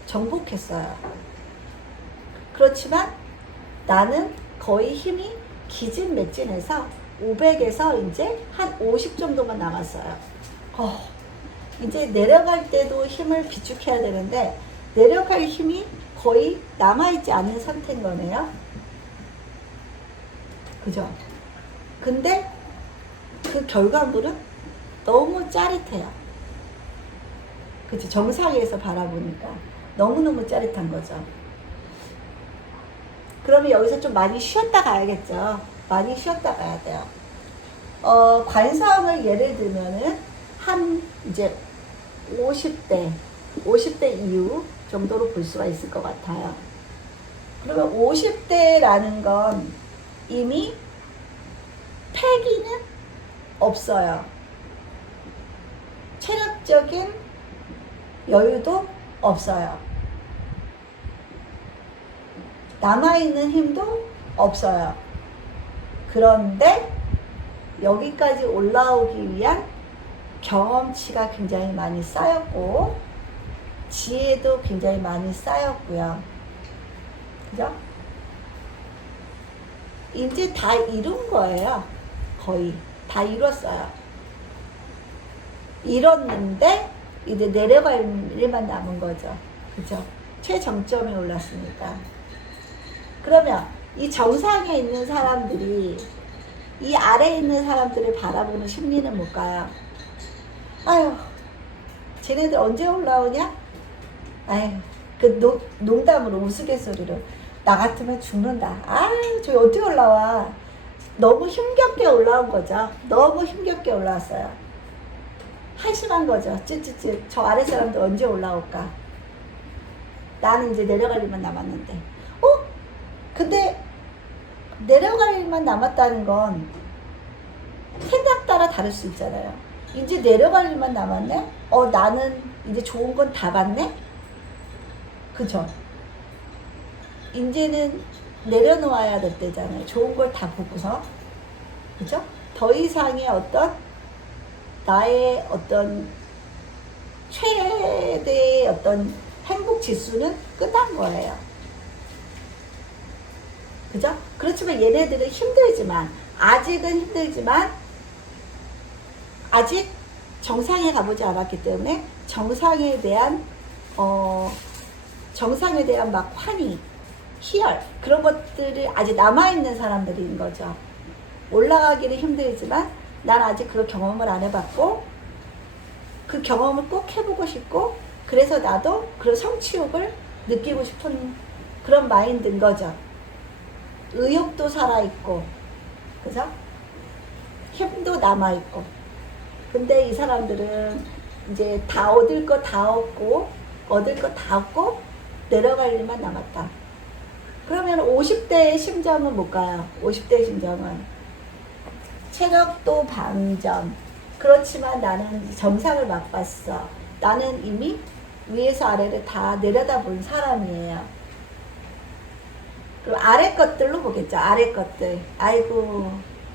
정복했어요. 그렇지만 나는 거의 힘이 기진맥진해서 500에서 이제 한 50 정도만 남았어요. 이제 내려갈 때도 힘을 비축해야 되는데 내려갈 힘이 거의 남아있지 않은 상태인 거네요. 그죠? 근데 그 결과물은 너무 짜릿해요. 그치? 정상에서 바라보니까 너무너무 짜릿한 거죠. 그러면 여기서 좀 많이 쉬었다 가야겠죠. 많이 쉬었다 가야 돼요. 관성을 예를 들면은 한 이제 50대 이후 정도로 볼 수가 있을 것 같아요. 그러면 50대라는 건 이미 패기는 없어요. 체력적인 여유도 없어요. 남아있는 힘도 없어요. 그런데 여기까지 올라오기 위한 경험치가 굉장히 많이 쌓였고 지혜도 굉장히 많이 쌓였고요. 그죠? 이제 다 이룬 거예요. 거의 다 이뤘어요. 이뤘는데 이제 내려갈 일만 남은 거죠. 그죠? 최정점에 올랐으니까. 그러면 이 정상에 있는 사람들이 이 아래에 있는 사람들을 바라보는 심리는 뭘까요? 아유, 쟤네들 언제 올라오냐? 아유, 그 농담으로 우스갯소리로 나 같으면 죽는다. 아유, 저 어떻게 올라와? 너무 힘겹게 올라온 거죠. 너무 힘겹게 올라왔어요. 한심한 거죠. 찌찌찌. 저 아래 사람들 언제 올라올까? 나는 이제 내려갈 일만 남았는데. 근데 내려갈 일만 남았다는 건 생각 따라 다를 수 있잖아요. 이제 내려갈 일만 남았네? 나는 이제 좋은 건 다 봤네? 그죠? 이제는 내려놓아야 될 때잖아요. 좋은 걸 다 보고서. 그죠? 더 이상의 나의 최대의 행복 지수는 끝난 거예요. 그죠? 그렇지만 얘네들은 아직은 힘들지만, 아직 정상에 가보지 않았기 때문에, 정상에 대한 막 환희, 희열, 그런 것들이 아직 남아있는 사람들인 거죠. 올라가기는 힘들지만, 난 아직 그런 경험을 안 해봤고, 그 경험을 꼭 해보고 싶고, 그래서 나도 그런 성취욕을 느끼고 싶은 그런 마인드인 거죠. 의욕도 살아있고, 그죠? 힘도 남아있고. 근데 이 사람들은 이제 다 얻을 거 다 얻고, 내려갈 일만 남았다. 그러면 50대의 심정은 뭘까요? 50대의 심정은 체력도 방전. 그렇지만 나는 정상을 맛봤어. 나는 이미 위에서 아래를 다 내려다본 사람이에요. 그리고 아래 것들로 보겠죠. 아래 것들. 아이고,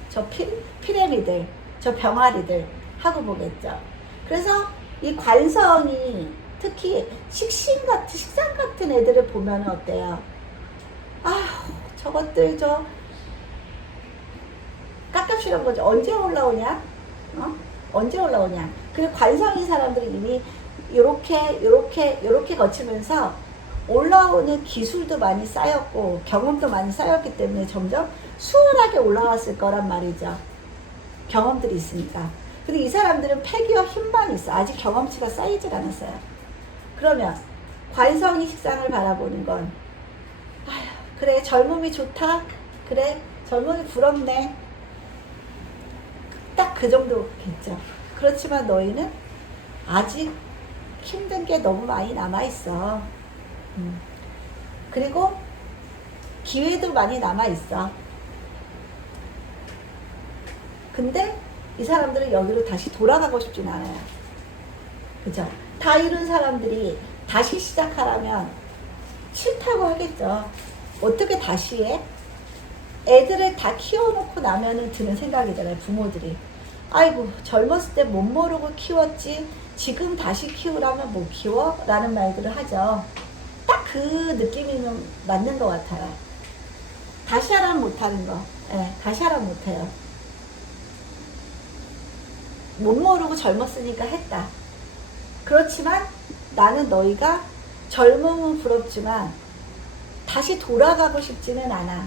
저 피라미들, 저 병아리들 하고 보겠죠. 그래서 이 관성이 특히 식상 같은 애들을 보면 어때요? 아휴, 저것들 깝깝시런 거죠. 언제 올라오냐? 언제 올라오냐? 그리고 관성인 사람들이 이미 요렇게 거치면서 올라오는 기술도 많이 쌓였고 경험도 많이 쌓였기 때문에 점점 수월하게 올라왔을 거란 말이죠. 경험들이 있으니까. 근데 이 사람들은 패기와 힘만 있어. 아직 경험치가 쌓이질 않았어요. 그러면 관성이 식상을 바라보는 건 아휴, 그래 젊음이 좋다. 그래 젊음이 부럽네. 딱 그 정도겠죠. 그렇지만 너희는 아직 힘든 게 너무 많이 남아있어. 그리고 기회도 많이 남아있어. 근데 이 사람들은 여기로 다시 돌아가고 싶진 않아요. 그죠? 다 이룬 사람들이 다시 시작하라면 싫다고 하겠죠. 어떻게 다시 해? 애들을 다 키워놓고 나면은 드는 생각이잖아요. 부모들이. 아이고 젊었을 때 못 모르고 키웠지 지금 다시 키우라면 못 키워? 라는 말들을 하죠. 딱 그 느낌이 좀 맞는 것 같아요. 다시 하라면 못하는 거. 예, 다시 하라면 못해요. 못 모르고 젊었으니까 했다. 그렇지만 나는 너희가 젊음은 부럽지만 다시 돌아가고 싶지는 않아.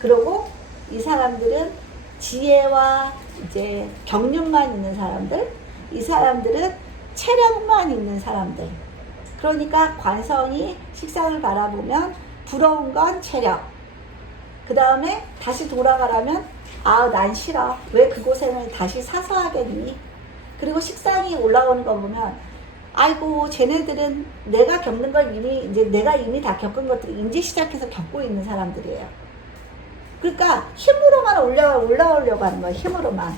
그리고 이 사람들은 지혜와 이제 경륜만 있는 사람들, 이 사람들은 체력만 있는 사람들. 그러니까 관성이 식상을 바라보면 부러운 건 체력. 그 다음에 다시 돌아가라면 아, 난 싫어. 왜 그 고생을 다시 사서 하겠니? 그리고 식상이 올라오는 거 보면 아이고 쟤네들은 내가 겪는 걸 이미 이제 내가 이미 다 겪은 것들을 이제 시작해서 겪고 있는 사람들이에요. 그러니까 힘으로만 올라오려고 하는 거예요. 힘으로만.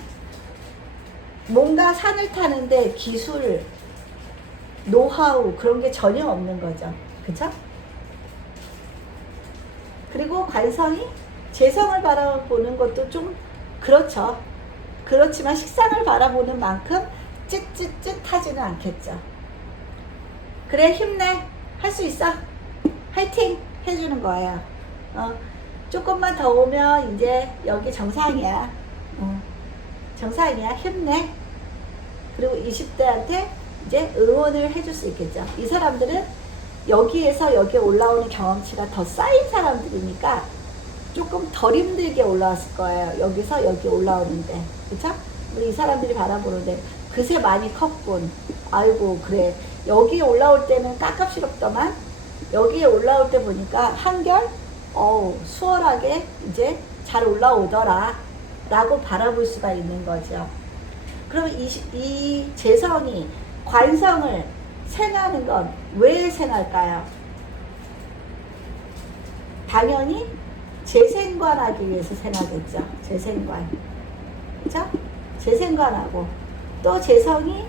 뭔가 산을 타는데 기술, 노하우 그런 게 전혀 없는 거죠. 그쵸? 그리고 관성이 재성을 바라보는 것도 좀 그렇죠. 그렇지만 식상을 바라보는 만큼 쯧쯧쯧하지는 않겠죠. 그래 힘내. 할 수 있어. 화이팅 해주는 거예요. 조금만 더 오면 이제 여기 정상이야. 정상이야. 힘내. 그리고 20대한테 이제 응원을 해줄 수 있겠죠. 이 사람들은 여기에서 여기에 올라오는 경험치가 더 쌓인 사람들이니까 조금 덜 힘들게 올라왔을 거예요. 여기서 여기 올라오는데. 그쵸? 이 사람들이 바라보는데 그새 많이 컸군. 아이고 그래. 여기에 올라올 때는 깝깝스럽더만 여기에 올라올 때 보니까 한결 수월하게 이제 잘 올라오더라 라고 바라볼 수가 있는 거죠. 그럼 이 재성이 관성을 생하는 건 왜 생할까요? 당연히 재생관하기 위해서 생하겠죠. 재생관. 그죠? 재생관하고 또 재성이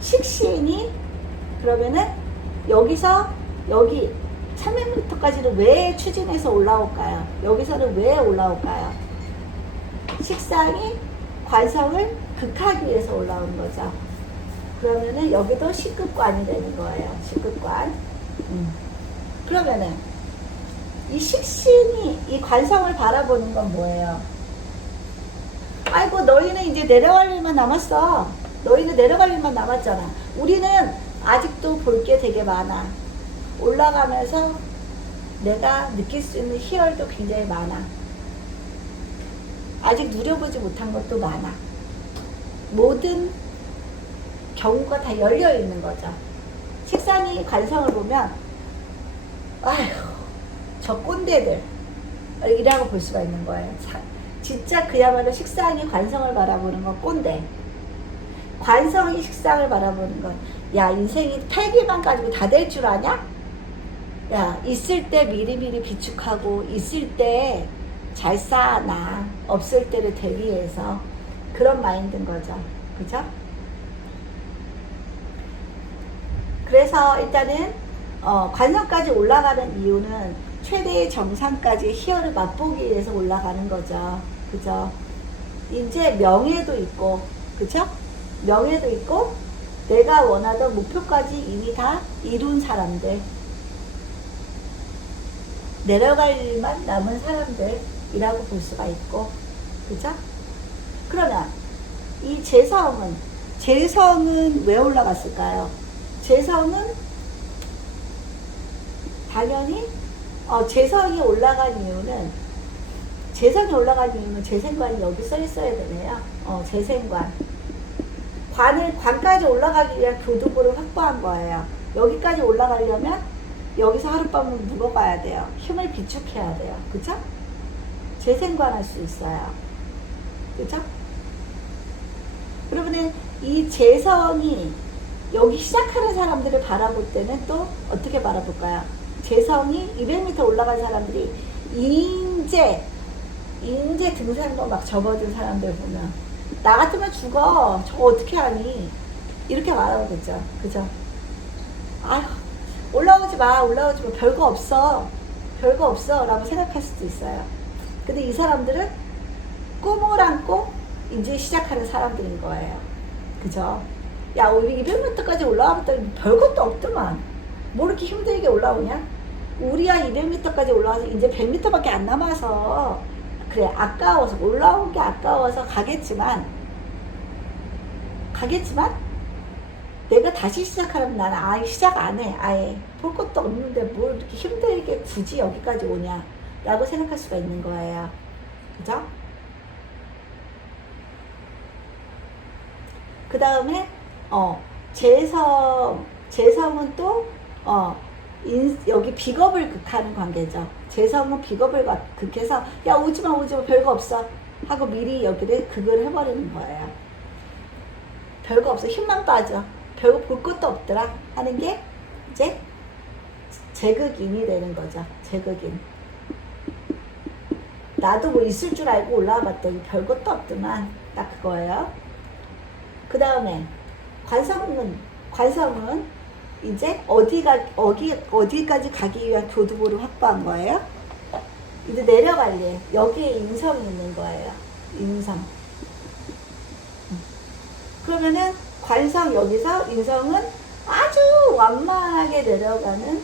식신이 그러면은 여기서 여기 300m까지는 왜 추진해서 올라올까요? 여기서는 왜 올라올까요? 식상이 관성을 극하기 위해서 올라온 거죠. 그러면은 여기도 식극관이 되는 거예요. 식극관. 그러면은 이 식신이 이 관성을 바라보는 건 뭐예요? 아이고 너희는 이제 내려갈 일만 남았어. 너희는 내려갈 일만 남았잖아. 우리는 아직도 볼 게 되게 많아. 올라가면서 내가 느낄 수 있는 희열도 굉장히 많아. 아직 누려보지 못한 것도 많아. 모든 경우가 다 열려 있는 거죠. 식상이 관성을 보면 아휴 저 꼰대들 이라고 볼 수가 있는 거예요. 진짜 그야말로 식상이 관성을 바라보는 건 꼰대. 관성이 식상을 바라보는 건 야 인생이 패기만 가지고 다 될 줄 아냐? 야 있을 때 미리미리 비축하고 있을 때 잘 쌓아놔. 없을 때를 대비해서 그런 마인드인 거죠. 그죠? 그래서 일단은 관성까지 올라가는 이유는 최대의 정상까지 희열을 맛보기 위해서 올라가는 거죠. 그죠? 이제 명예도 있고, 그죠? 명예도 있고, 내가 원하던 목표까지 이미 다 이룬 사람들, 내려갈 일만 남은 사람들이라고 볼 수가 있고, 그죠? 그러면 이 재성은 왜 올라갔을까요? 재성은 당연히 재성이 올라간 이유는 재생관이 여기 써 있어야 되네요. 재생관. 관까지 올라가기 위한 교두보를 확보한 거예요. 여기까지 올라가려면 여기서 하룻밤을 묵어가야 돼요. 힘을 비축해야 돼요. 그쵸? 재생관 할 수 있어요. 그쵸? 그러면 이 재성이 여기 시작하는 사람들을 바라볼 때는 또 어떻게 바라볼까요? 재성이 200m 올라간 사람들이 인제 등산로 막 접어든 사람들 보면 나 같으면 죽어. 저거 어떻게 하니? 이렇게 말하겠죠. 그죠? 아휴 올라오지 마. 별거 없어 라고 생각할 수도 있어요. 근데 이 사람들은 꿈을 안고 이제 시작하는 사람들인 거예요. 그죠? 야, 우리 200m까지 올라와봤더니 별것도 없더만. 뭐 이렇게 힘들게 올라오냐? 우리야 200m까지 올라와서 이제 100m밖에 안 남아서 그래, 아까워서, 올라온 게 아까워서 가겠지만 내가 다시 시작하려면 나는 아예 시작 안 해. 아예 볼 것도 없는데 뭘 이렇게 힘들게 굳이 여기까지 오냐 라고 생각할 수가 있는 거예요. 그죠? 그 다음에 재성은 또 여기 비겁을 극하는 관계죠. 재성은 비겁을 극해서 야, 오지마 별거 없어 하고 미리 여기를 극을 해버리는 거예요. 별거 없어, 힘만 빠져, 별거 볼 것도 없더라 하는 게 이제 재극인이 되는 거죠. 재극인. 나도 뭐 있을 줄 알고 올라와 봤더니 별것도 없더만, 딱 그거예요. 그 다음에 관성은 이제 어디까지 가기 위한 교두보를 확보한 거예요? 이제 내려갈래. 여기에 인성이 있는 거예요. 인성. 그러면은 관성, 여기서 인성은 아주 완만하게 내려가는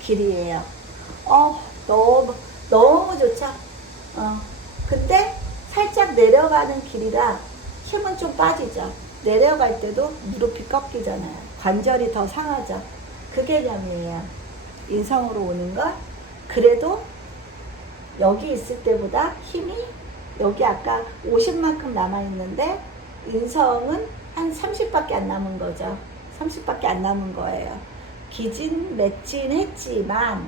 길이에요. 너무 좋죠. 근데 살짝 내려가는 길이라 힘은 좀 빠지죠. 내려갈 때도 무릎이 꺾이잖아요. 관절이 더 상하죠. 그 개념이에요. 인성으로 오는 것. 그래도 여기 있을 때보다 힘이 여기 아까 50만큼 남아있는데 인성은 한 30밖에 안 남은 거죠. 30밖에 안 남은 거예요. 기진맥진했지만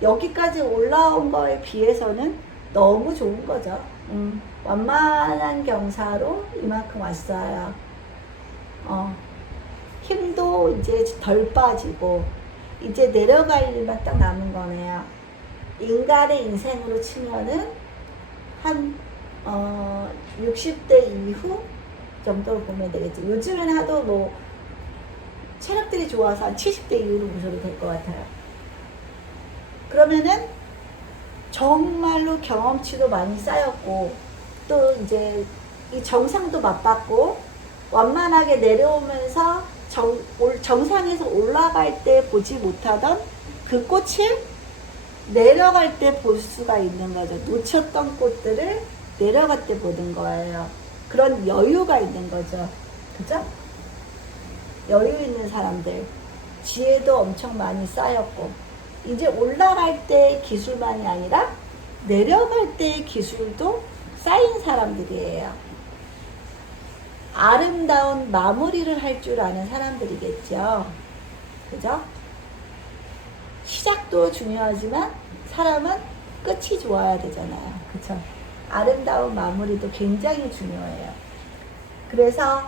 여기까지 올라온 거에 비해서는 너무 좋은 거죠. 완만한 경사로 이만큼 왔어요. 힘도 이제 덜 빠지고 이제 내려갈 일만 딱 남은 거네요. 인간의 인생으로 치면은 한 60대 이후 정도 보면 되겠죠. 요즘에는 하도 뭐 체력들이 좋아서 한 70대 이후로 보셔도 될 것 같아요. 그러면은 정말로 경험치도 많이 쌓였고 또 이제 이 정상도 맛봤고 완만하게 내려오면서 정상에서 올라갈 때 보지 못하던 그 꽃을 내려갈 때 볼 수가 있는 거죠. 놓쳤던 꽃들을 내려갈 때 보는 거예요. 그런 여유가 있는 거죠. 그죠? 여유 있는 사람들. 지혜도 엄청 많이 쌓였고 이제 올라갈 때 기술만이 아니라 내려갈 때의 기술도 쌓인 사람들이에요. 아름다운 마무리를 할 줄 아는 사람들이겠죠. 그죠? 시작도 중요하지만 사람은 끝이 좋아야 되잖아요. 그쵸? 아름다운 마무리도 굉장히 중요해요. 그래서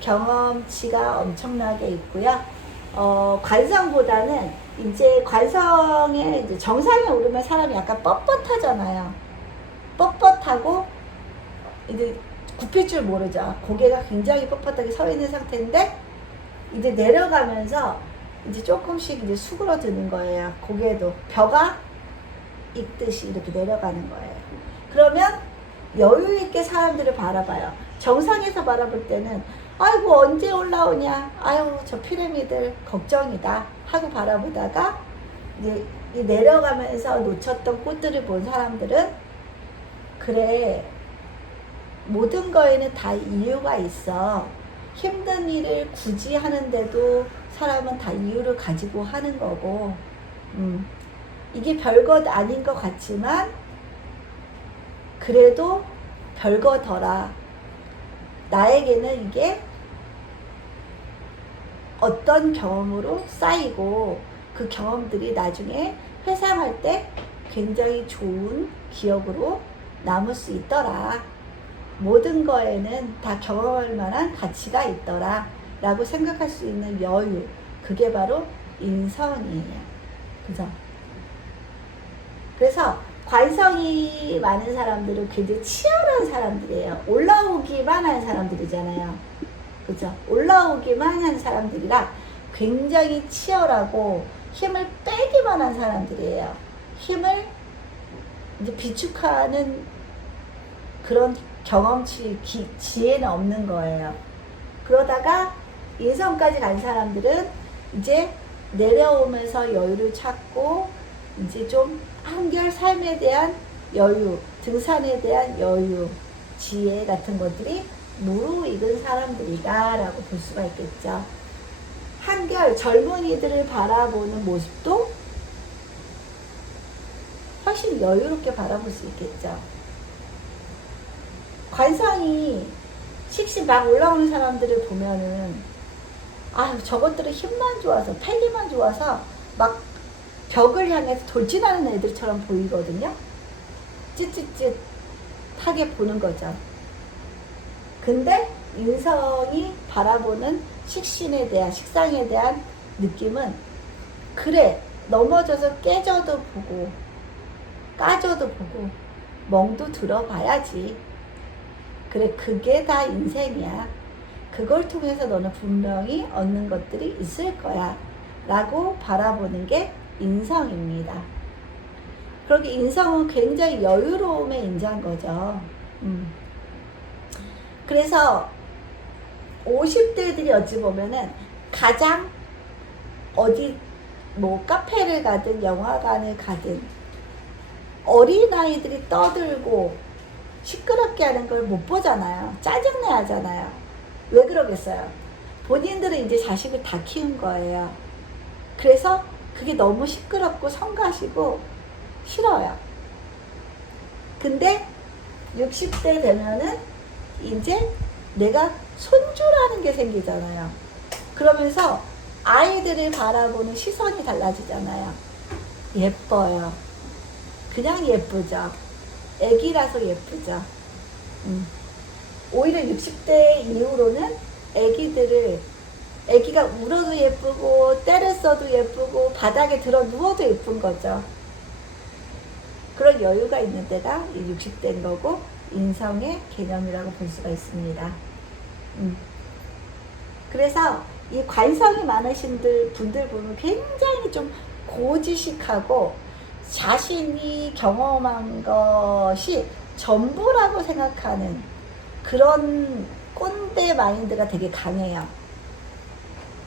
경험치가 엄청나게 있고요. 관성보다는 이제 관성에 이제 정상에 오르면 사람이 약간 뻣뻣하잖아요. 뻣뻣하고 이제 굽힐 줄 모르죠. 고개가 굉장히 뻣뻣하게 서 있는 상태인데 이제 내려가면서 이제 조금씩 이제 수그러드는 거예요. 고개도 벼가 있듯이 이렇게 내려가는 거예요. 그러면 여유 있게 사람들을 바라봐요. 정상에서 바라볼 때는 아이고 언제 올라오냐, 아유 저 피라미드 걱정이다 하고 바라보다가 이제 내려가면서 놓쳤던 꽃들을 본 사람들은 그래, 모든 거에는 다 이유가 있어. 힘든 일을 굳이 하는데도 사람은 다 이유를 가지고 하는 거고, 이게 별것 아닌 것 같지만 그래도 별거더라. 나에게는 이게 어떤 경험으로 쌓이고 그 경험들이 나중에 회상할 때 굉장히 좋은 기억으로 남을 수 있더라. 모든 거에는 다 경험할 만한 가치가 있더라 라고 생각할 수 있는 여유, 그게 바로 인성이에요. 그죠? 그래서 관성이 많은 사람들은 굉장히 치열한 사람들이에요. 올라오기만 한 사람들이잖아요. 그죠? 올라오기만 한 사람들이라 굉장히 치열하고 힘을 빼기만 한 사람들이에요. 힘을 이제 비축하는 그런 경험치, 지혜는 없는 거예요. 그러다가 인성까지 간 사람들은 이제 내려오면서 여유를 찾고 이제 좀 한결 삶에 대한 여유, 등산에 대한 여유, 지혜 같은 것들이 무르익은 사람들이다 라고 볼 수가 있겠죠. 한결 젊은이들을 바라보는 모습도 훨씬 여유롭게 바라볼 수 있겠죠. 관상이 식신 막 올라오는 사람들을 보면은 아 저것들은 힘만 좋아서 패기만 좋아서 막 벽을 향해서 돌진하는 애들처럼 보이거든요. 찌릿찌릿하게 보는 거죠. 근데 인성이 바라보는 식신에 대한, 식상에 대한 느낌은 그래 넘어져서 깨져도 보고 까져도 보고 멍도 들어봐야지. 그래 그게 다 인생이야. 그걸 통해서 너는 분명히 얻는 것들이 있을 거야 라고 바라보는 게 인성입니다. 그렇게 인성은 굉장히 여유로움에 인자한 거죠. 그래서 50대들이 어찌 보면은 가장 어디 뭐 카페를 가든 영화관을 가든 어린아이들이 떠들고 시끄럽게 하는 걸 못 보잖아요. 짜증내 하잖아요. 왜 그러겠어요? 본인들은 이제 자식을 다 키운 거예요. 그래서 그게 너무 시끄럽고 성가시고 싫어요. 근데 60대 되면은 이제 내가 손주라는 게 생기잖아요. 그러면서 아이들을 바라보는 시선이 달라지잖아요. 예뻐요. 그냥 예쁘죠. 애기라서 예쁘죠. 오히려 60대 이후로는 애기가 울어도 예쁘고 때를 써도 예쁘고 바닥에 들어 누워도 예쁜 거죠. 그런 여유가 있는 때가 이 60대인 거고 인성의 개념이라고 볼 수가 있습니다. 그래서 이 관성이 많으신 분들 보면 굉장히 좀 고지식하고 자신이 경험한 것이 전부라고 생각하는 그런 꼰대 마인드가 되게 강해요.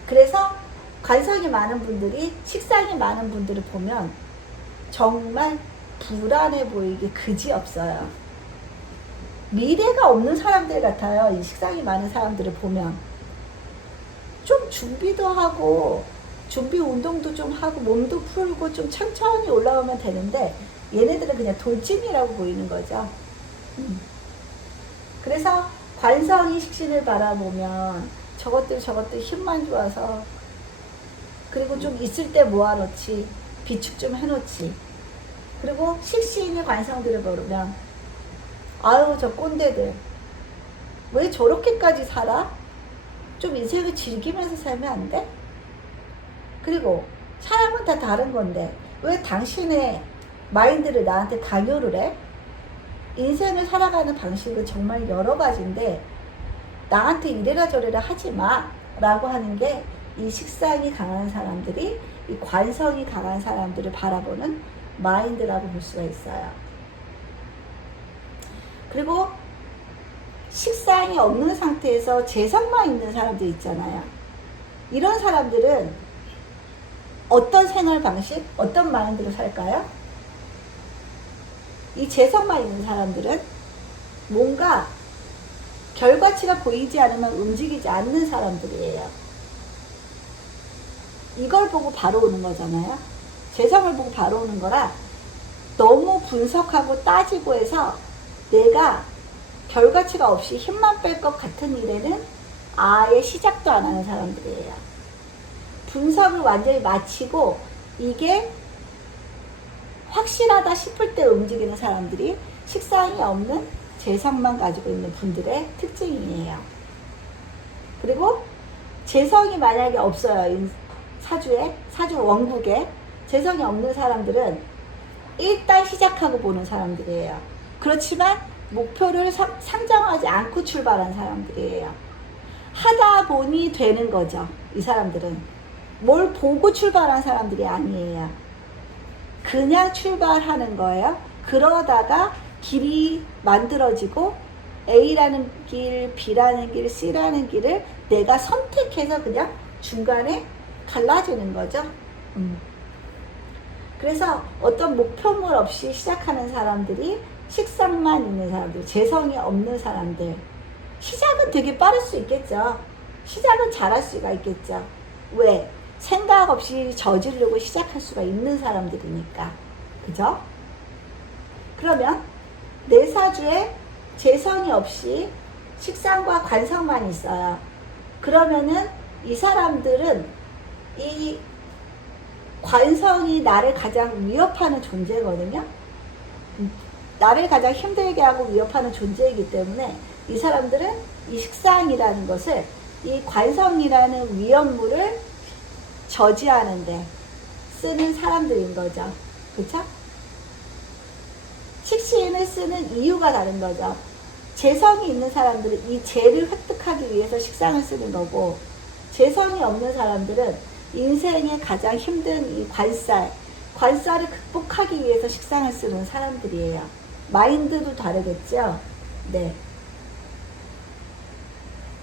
그래서 관성이 많은 분들이, 식상이 많은 분들을 보면 정말 불안해 보이기 그지없어요. 미래가 없는 사람들 같아요. 이 식상이 많은 사람들을 보면. 좀 준비도 하고 준비 운동도 좀 하고 몸도 풀고 좀 천천히 올라오면 되는데 얘네들은 그냥 돌진이라고 보이는 거죠. 그래서 관성이 식신을 바라보면 저것들 힘만 좋아서 그리고 좀 있을 때 모아놓지 비축 좀 해놓지. 그리고 식신의 관성들을 보면 아유 저 꼰대들 왜 저렇게까지 살아? 좀 인생을 즐기면서 살면 안 돼? 그리고 사람은 다 다른 건데 왜 당신의 마인드를 나한테 강요를 해? 인생을 살아가는 방식은 정말 여러 가지인데 나한테 이래라 저래라 하지 마 라고 하는 게 이 식상이 강한 사람들이, 이 관성이 강한 사람들을 바라보는 마인드라고 볼 수가 있어요. 그리고 식상이 없는 상태에서 재성만 있는 사람들 있잖아요. 이런 사람들은 어떤 생활 방식, 어떤 마인드로 살까요? 이 재성만 있는 사람들은 뭔가 결과치가 보이지 않으면 움직이지 않는 사람들이에요. 이걸 보고 바로 오는 거잖아요. 재성을 보고 바로 오는 거라 너무 분석하고 따지고 해서 내가 결과치가 없이 힘만 뺄 것 같은 일에는 아예 시작도 안 하는 사람들이에요. 분석을 완전히 마치고 이게 확실하다 싶을 때 움직이는 사람들이 식상이 없는 재성만 가지고 있는 분들의 특징이에요. 그리고 재성이 만약에 없어요. 사주 원국에 재성이 없는 사람들은 일단 시작하고 보는 사람들이에요. 그렇지만 목표를 상정하지 않고 출발한 사람들이에요. 하다 보니 되는 거죠. 이 사람들은 뭘 보고 출발한 사람들이 아니에요. 그냥 출발하는 거예요. 그러다가 길이 만들어지고 A라는 길, B라는 길, C라는 길을 내가 선택해서 그냥 중간에 갈라지는 거죠. 그래서 어떤 목표물 없이 시작하는 사람들이, 식상만 있는 사람들, 재성이 없는 사람들, 시작은 되게 빠를 수 있겠죠. 시작은 잘할 수가 있겠죠. 왜? 생각 없이 저지르고 시작할 수가 있는 사람들이니까. 그죠? 그러면 내 사주에 재성이 없이 식상과 관성만 있어요. 그러면은 이 사람들은 이 관성이 나를 가장 위협하는 존재거든요. 나를 가장 힘들게 하고 위협하는 존재이기 때문에 이 사람들은 이 식상이라는 것을, 이 관성이라는 위험물을 저지하는데 쓰는 사람들인 거죠. 그쵸? 식신을 쓰는 이유가 다른 거죠. 재성이 있는 사람들은 이 재를 획득하기 위해서 식상을 쓰는 거고, 재성이 없는 사람들은 인생의 가장 힘든 이 관살을 극복하기 위해서 식상을 쓰는 사람들이에요. 마인드도 다르겠죠? 네.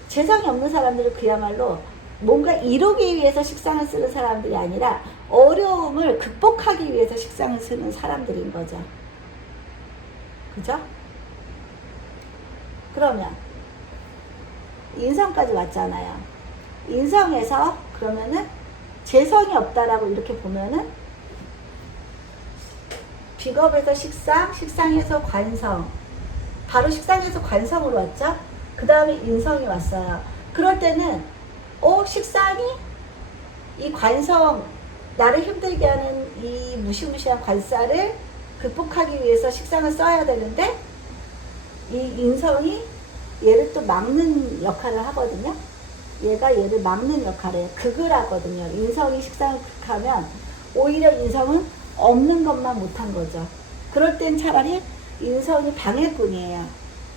재성이 없는 사람들은 그야말로 뭔가 이루기 위해서 식상을 쓰는 사람들이 아니라 어려움을 극복하기 위해서 식상을 쓰는 사람들인 거죠. 그죠? 그러면 인성까지 왔잖아요. 인성에서 그러면은 재성이 없다라고 이렇게 보면은 비겁에서 식상, 식상에서 관성, 바로 식상에서 관성으로 왔죠? 그 다음에 인성이 왔어요. 그럴 때는 식상이 이 관성, 나를 힘들게 하는 이 무시무시한 관살을 극복하기 위해서 식상을 써야 되는데, 이 인성이 얘를 또 막는 역할을 하거든요. 얘가 얘를 막는 역할을 해요. 극을 하거든요. 인성이 식상을 극하면 오히려 인성은 없는 것만 못한 거죠. 그럴 땐 차라리 인성이 방해꾼이에요.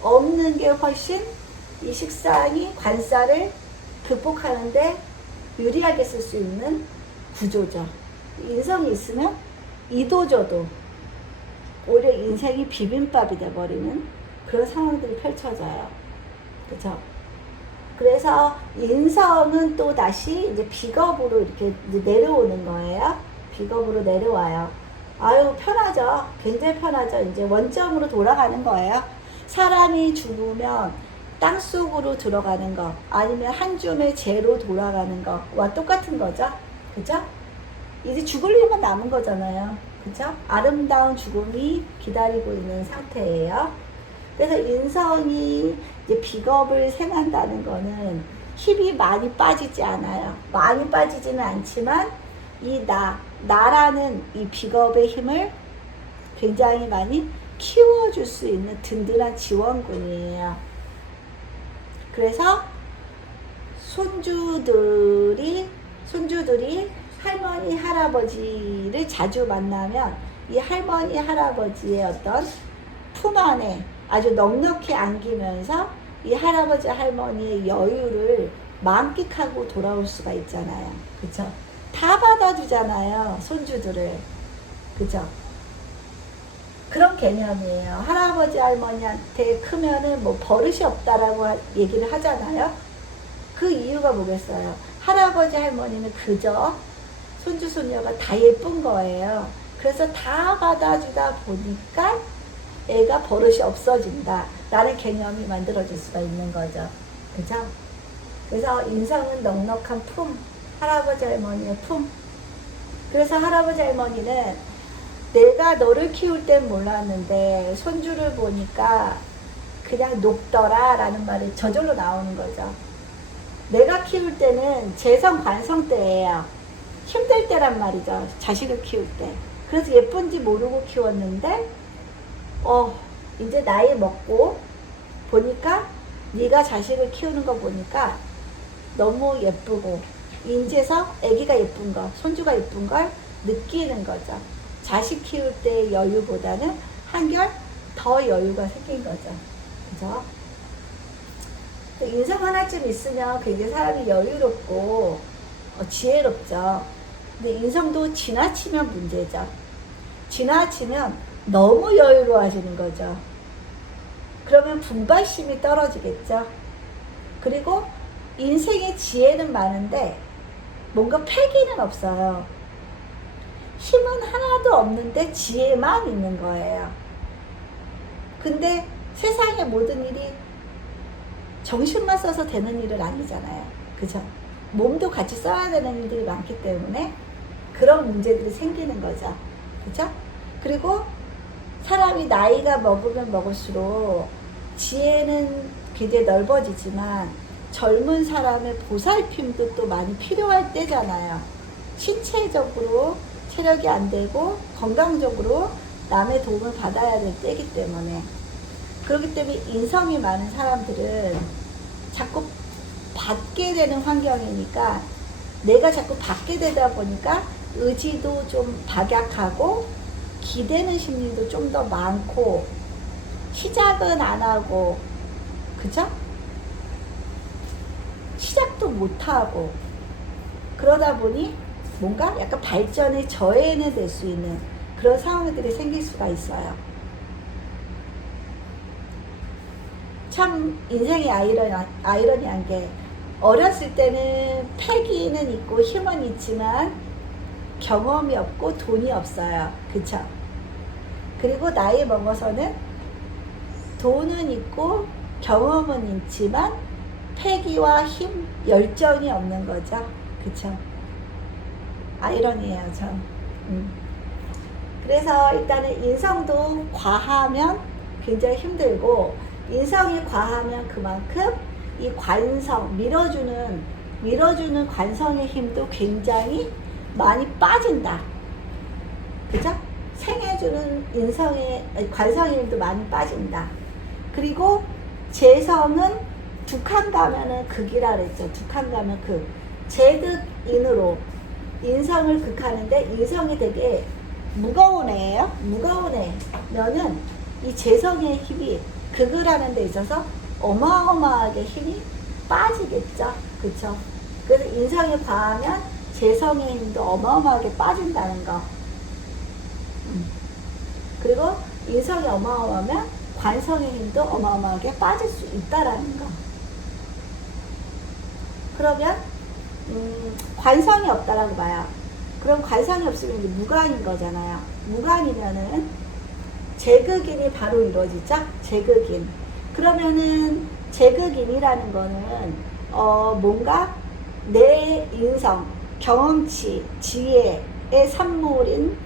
없는 게 훨씬 이 식상이 관살을 극복하는데 유리하게 쓸 수 있는 구조죠. 인성이 있으면 이도저도 오히려 인생이 비빔밥이 돼버리는 그런 상황들이 펼쳐져요. 그죠? 그래서 인성은 또 다시 이제 비겁으로 이렇게 이제 내려오는 거예요. 비겁으로 내려와요. 아유, 편하죠. 굉장히 편하죠. 이제 원점으로 돌아가는 거예요. 사람이 죽으면 땅속으로 들어가는 거, 아니면 한 줌의 재로 돌아가는 거와 똑같은 거죠. 그죠? 이제 죽을 일만 남은 거잖아요. 그죠? 아름다운 죽음이 기다리고 있는 상태예요. 그래서 인성이 이제 비겁을 생한다는 거는 힘이 많이 빠지지 않아요. 많이 빠지지는 않지만 이 나라는 이 비겁의 힘을 굉장히 많이 키워줄 수 있는 든든한 지원군이에요. 그래서 손주들이 할머니, 할아버지를 자주 만나면 이 할머니, 할아버지의 어떤 품 안에 아주 넉넉히 안기면서 이 할아버지, 할머니의 여유를 만끽하고 돌아올 수가 있잖아요. 그쵸? 다 받아주잖아요, 손주들을. 그죠? 그런 개념이에요. 할아버지, 할머니한테 크면은 뭐 버릇이 없다라고 얘기를 하잖아요. 그 이유가 뭐겠어요? 할아버지, 할머니는 그저 손주, 손녀가 다 예쁜 거예요. 그래서 다 받아주다 보니까 애가 버릇이 없어진다 라는 개념이 만들어질 수가 있는 거죠. 그죠? 그래서 인성은 넉넉한 품, 할아버지, 할머니의 품. 그래서 할아버지, 할머니는 내가 너를 키울 땐 몰랐는데 손주를 보니까 그냥 녹더라 라는 말이 저절로 나오는 거죠. 내가 키울 때는 재성 관성 때예요. 힘들 때란 말이죠. 자식을 키울 때. 그래서 예쁜지 모르고 키웠는데 이제 나이 먹고 보니까 네가 자식을 키우는 거 보니까 너무 예쁘고 인제서 아기가 예쁜 거, 손주가 예쁜 걸 느끼는 거죠. 자식 키울 때의 여유보다는 한결 더 여유가 생긴 거죠. 그죠? 인성 하나쯤 있으면 굉장히 사람이 여유롭고 지혜롭죠. 근데 인성도 지나치면 문제죠. 지나치면 너무 여유로워지는 거죠. 그러면 분발심이 떨어지겠죠. 그리고 인생의 지혜는 많은데 뭔가 패기는 없어요. 힘은 하나도 없는데 지혜만 있는 거예요. 근데 세상의 모든 일이 정신만 써서 되는 일은 아니잖아요. 그죠? 몸도 같이 써야 되는 일들이 많기 때문에 그런 문제들이 생기는 거죠. 그죠? 그리고 사람이 나이가 먹으면 먹을수록 지혜는 굉장히 넓어지지만 젊은 사람의 보살핌도 또 많이 필요할 때잖아요. 신체적으로 체력이 안 되고 건강적으로 남의 도움을 받아야 될 때이기 때문에, 그렇기 때문에 인성이 많은 사람들은 자꾸 받게 되는 환경이니까 내가 자꾸 받게 되다 보니까 의지도 좀 박약하고 기대는 심리도 좀 더 많고 시작은 안 하고, 그죠? 시작도 못 하고 그러다 보니 뭔가 약간 발전에 저해는 될 수 있는 그런 상황들이 생길 수가 있어요. 참 인생이 아이러니한 게, 어렸을 때는 패기는 있고 힘은 있지만 경험이 없고 돈이 없어요. 그쵸? 그리고 나이 먹어서는 돈은 있고 경험은 있지만 패기와 힘, 열정이 없는 거죠. 그쵸? 아이러니해요, 참. 그래서 일단은 인성도 과하면 굉장히 힘들고, 인성이 과하면 그만큼 이 관성, 밀어주는 관성의 힘도 굉장히 많이 빠진다. 그죠? 생해주는 관성의 힘도 많이 빠진다. 그리고 재성은 북한 가면은 극이라 그랬죠. 북한 가면 극. 제득인으로 인성을 극하는데, 인성이 되게 무거운 애예요. 무거운 애면은 이 재성의 힘이 극을 하는 데 있어서 어마어마하게 힘이 빠지겠죠. 그쵸? 그래서 인성이 과하면 재성의 힘도 어마어마하게 빠진다는 거. 그리고 인성이 어마어마하면 관성의 힘도 어마어마하게 빠질 수 있다라는 거. 그러면 관성이 없다라고 봐요. 그럼 관성이 없으면 이제 무관인 거잖아요. 무관이면은 제극인이 바로 이루어지죠. 제극인. 그러면은 제극인이라는 거는 뭔가 내 인성, 경험치, 지혜의 산물인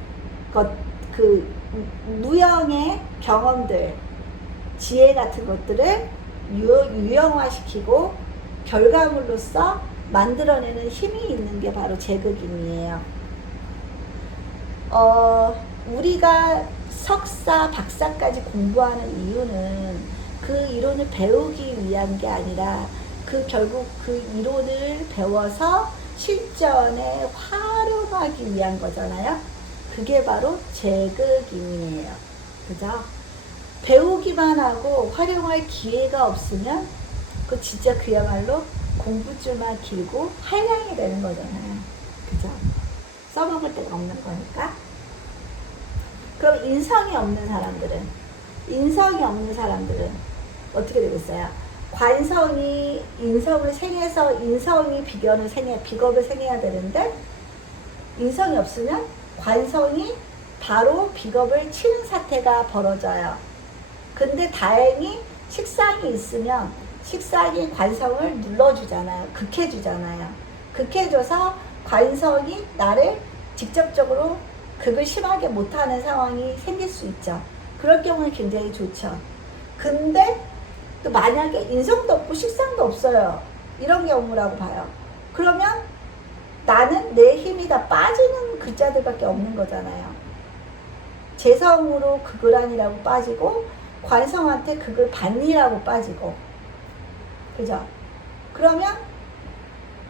것, 그 무형의 경험들, 지혜 같은 것들을 유형화시키고 결과물로서 만들어내는 힘이 있는 게 바로 제극인이에요. 우리가 석사, 박사까지 공부하는 이유는 그 이론을 배우기 위한 게 아니라 결국 그 이론을 배워서 실전에 활용하기 위한 거잖아요. 그게 바로 제극인이에요. 그죠? 배우기만 하고 활용할 기회가 없으면 그 진짜 그야말로 공부줄만 길고 한량이 되는 거잖아요. 그죠? 써먹을 데가 없는 거니까. 그럼 인성이 없는 사람들은 어떻게 되겠어요? 관성이 인성을 생해서 인성이 비겁을 생해야 되는데, 인성이 없으면 관성이 바로 비겁을 치는 사태가 벌어져요. 근데 다행히 식상이 있으면 식상이 관성을 눌러주잖아요. 극해주잖아요. 극해줘서 관성이 나를 직접적으로 극을 심하게 못하는 상황이 생길 수 있죠. 그럴 경우는 굉장히 좋죠. 근데 또 만약에 인성도 없고 식상도 없어요. 이런 경우라고 봐요. 그러면 나는 내 힘이 다 빠지는 글자들밖에 없는 거잖아요. 재성으로 극을 하니라고 빠지고, 관성한테 극을 받니라고 빠지고. 그죠? 그러면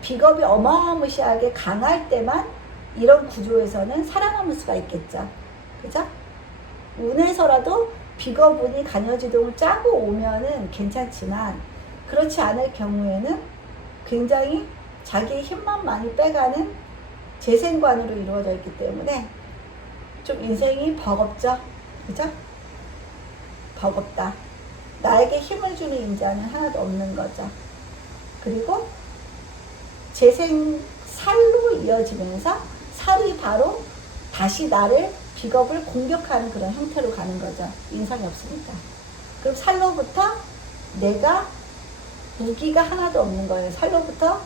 비겁이 어마무시하게 강할 때만 이런 구조에서는 살아남을 수가 있겠죠. 그죠? 운에서라도 비겁운이 간여지동을 짜고 오면은 괜찮지만, 그렇지 않을 경우에는 굉장히 자기의 힘만 많이 빼가는 재생관으로 이루어져 있기 때문에 좀 인생이 버겁죠. 그죠? 버겁다. 나에게 힘을 주는 인자는 하나도 없는 거죠. 그리고 재생 살로 이어지면서 살이 바로 다시 나를 비겁을 공격하는 그런 형태로 가는 거죠. 인성이 없으니까. 그럼 살로부터 내가 무기가 하나도 없는 거예요. 살로부터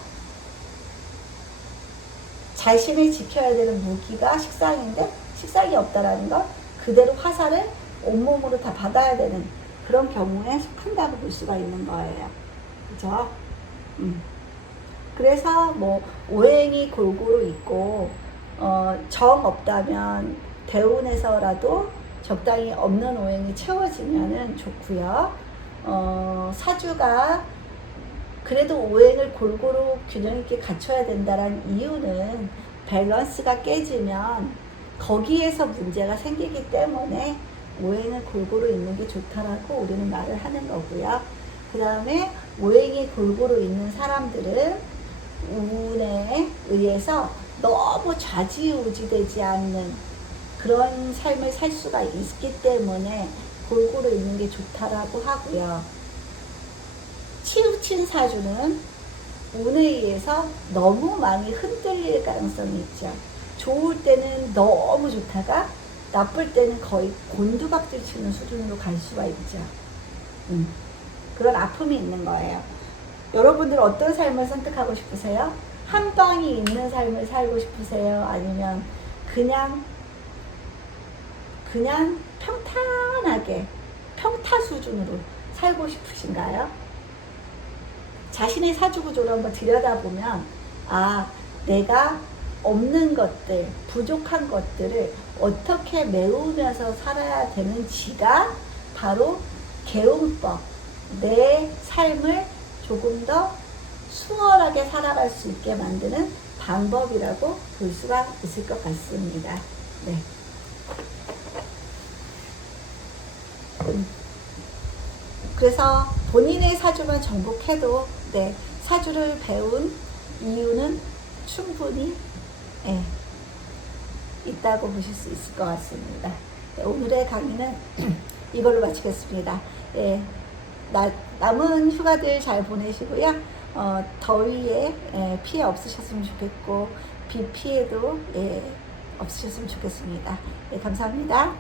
자신을 지켜야 되는 무기가 식상인데 식상이 없다라는 건 그대로 화살을 온몸으로 다 받아야 되는 그런 경우에 속한다고 볼 수가 있는 거예요. 그죠? 그래서 뭐 오행이 골고루 있고 정 없다면 대운에서라도 적당히 없는 오행이 채워지면은 좋고요. 사주가 그래도 오행을 골고루 균형 있게 갖춰야 된다는 이유는 밸런스가 깨지면 거기에서 문제가 생기기 때문에 오행을 골고루 있는 게 좋다라고 우리는 말을 하는 거고요. 그 다음에 오행이 골고루 있는 사람들은 운에 의해서 너무 좌지우지되지 않는 그런 삶을 살 수가 있기 때문에 골고루 있는 게 좋다라고 하고요. 치우친 사주는 운에 의해서 너무 많이 흔들릴 가능성이 있죠. 좋을 때는 너무 좋다가 나쁠 때는 거의 곤두박질 치는 수준으로 갈 수가 있죠. 그런 아픔이 있는 거예요. 여러분들 어떤 삶을 선택하고 싶으세요? 한 방이 있는 삶을 살고 싶으세요? 아니면 그냥 평탄하게 평타 수준으로 살고 싶으신가요? 자신의 사주구조를 한번 들여다보면 내가 없는 것들, 부족한 것들을 어떻게 메우면서 살아야 되는지가 바로 개운법, 내 삶을 조금 더 수월하게 살아갈 수 있게 만드는 방법이라고 볼 수가 있을 것 같습니다. 네. 그래서 본인의 사주만 정복해도 사주를 배운 이유는 충분히 있다고 보실 수 있을 것 같습니다. 오늘의 강의는 이걸로 마치겠습니다. 남은 휴가들 잘 보내시고요. 더위에 피해 없으셨으면 좋겠고 비 피해도 없으셨으면 좋겠습니다. 감사합니다.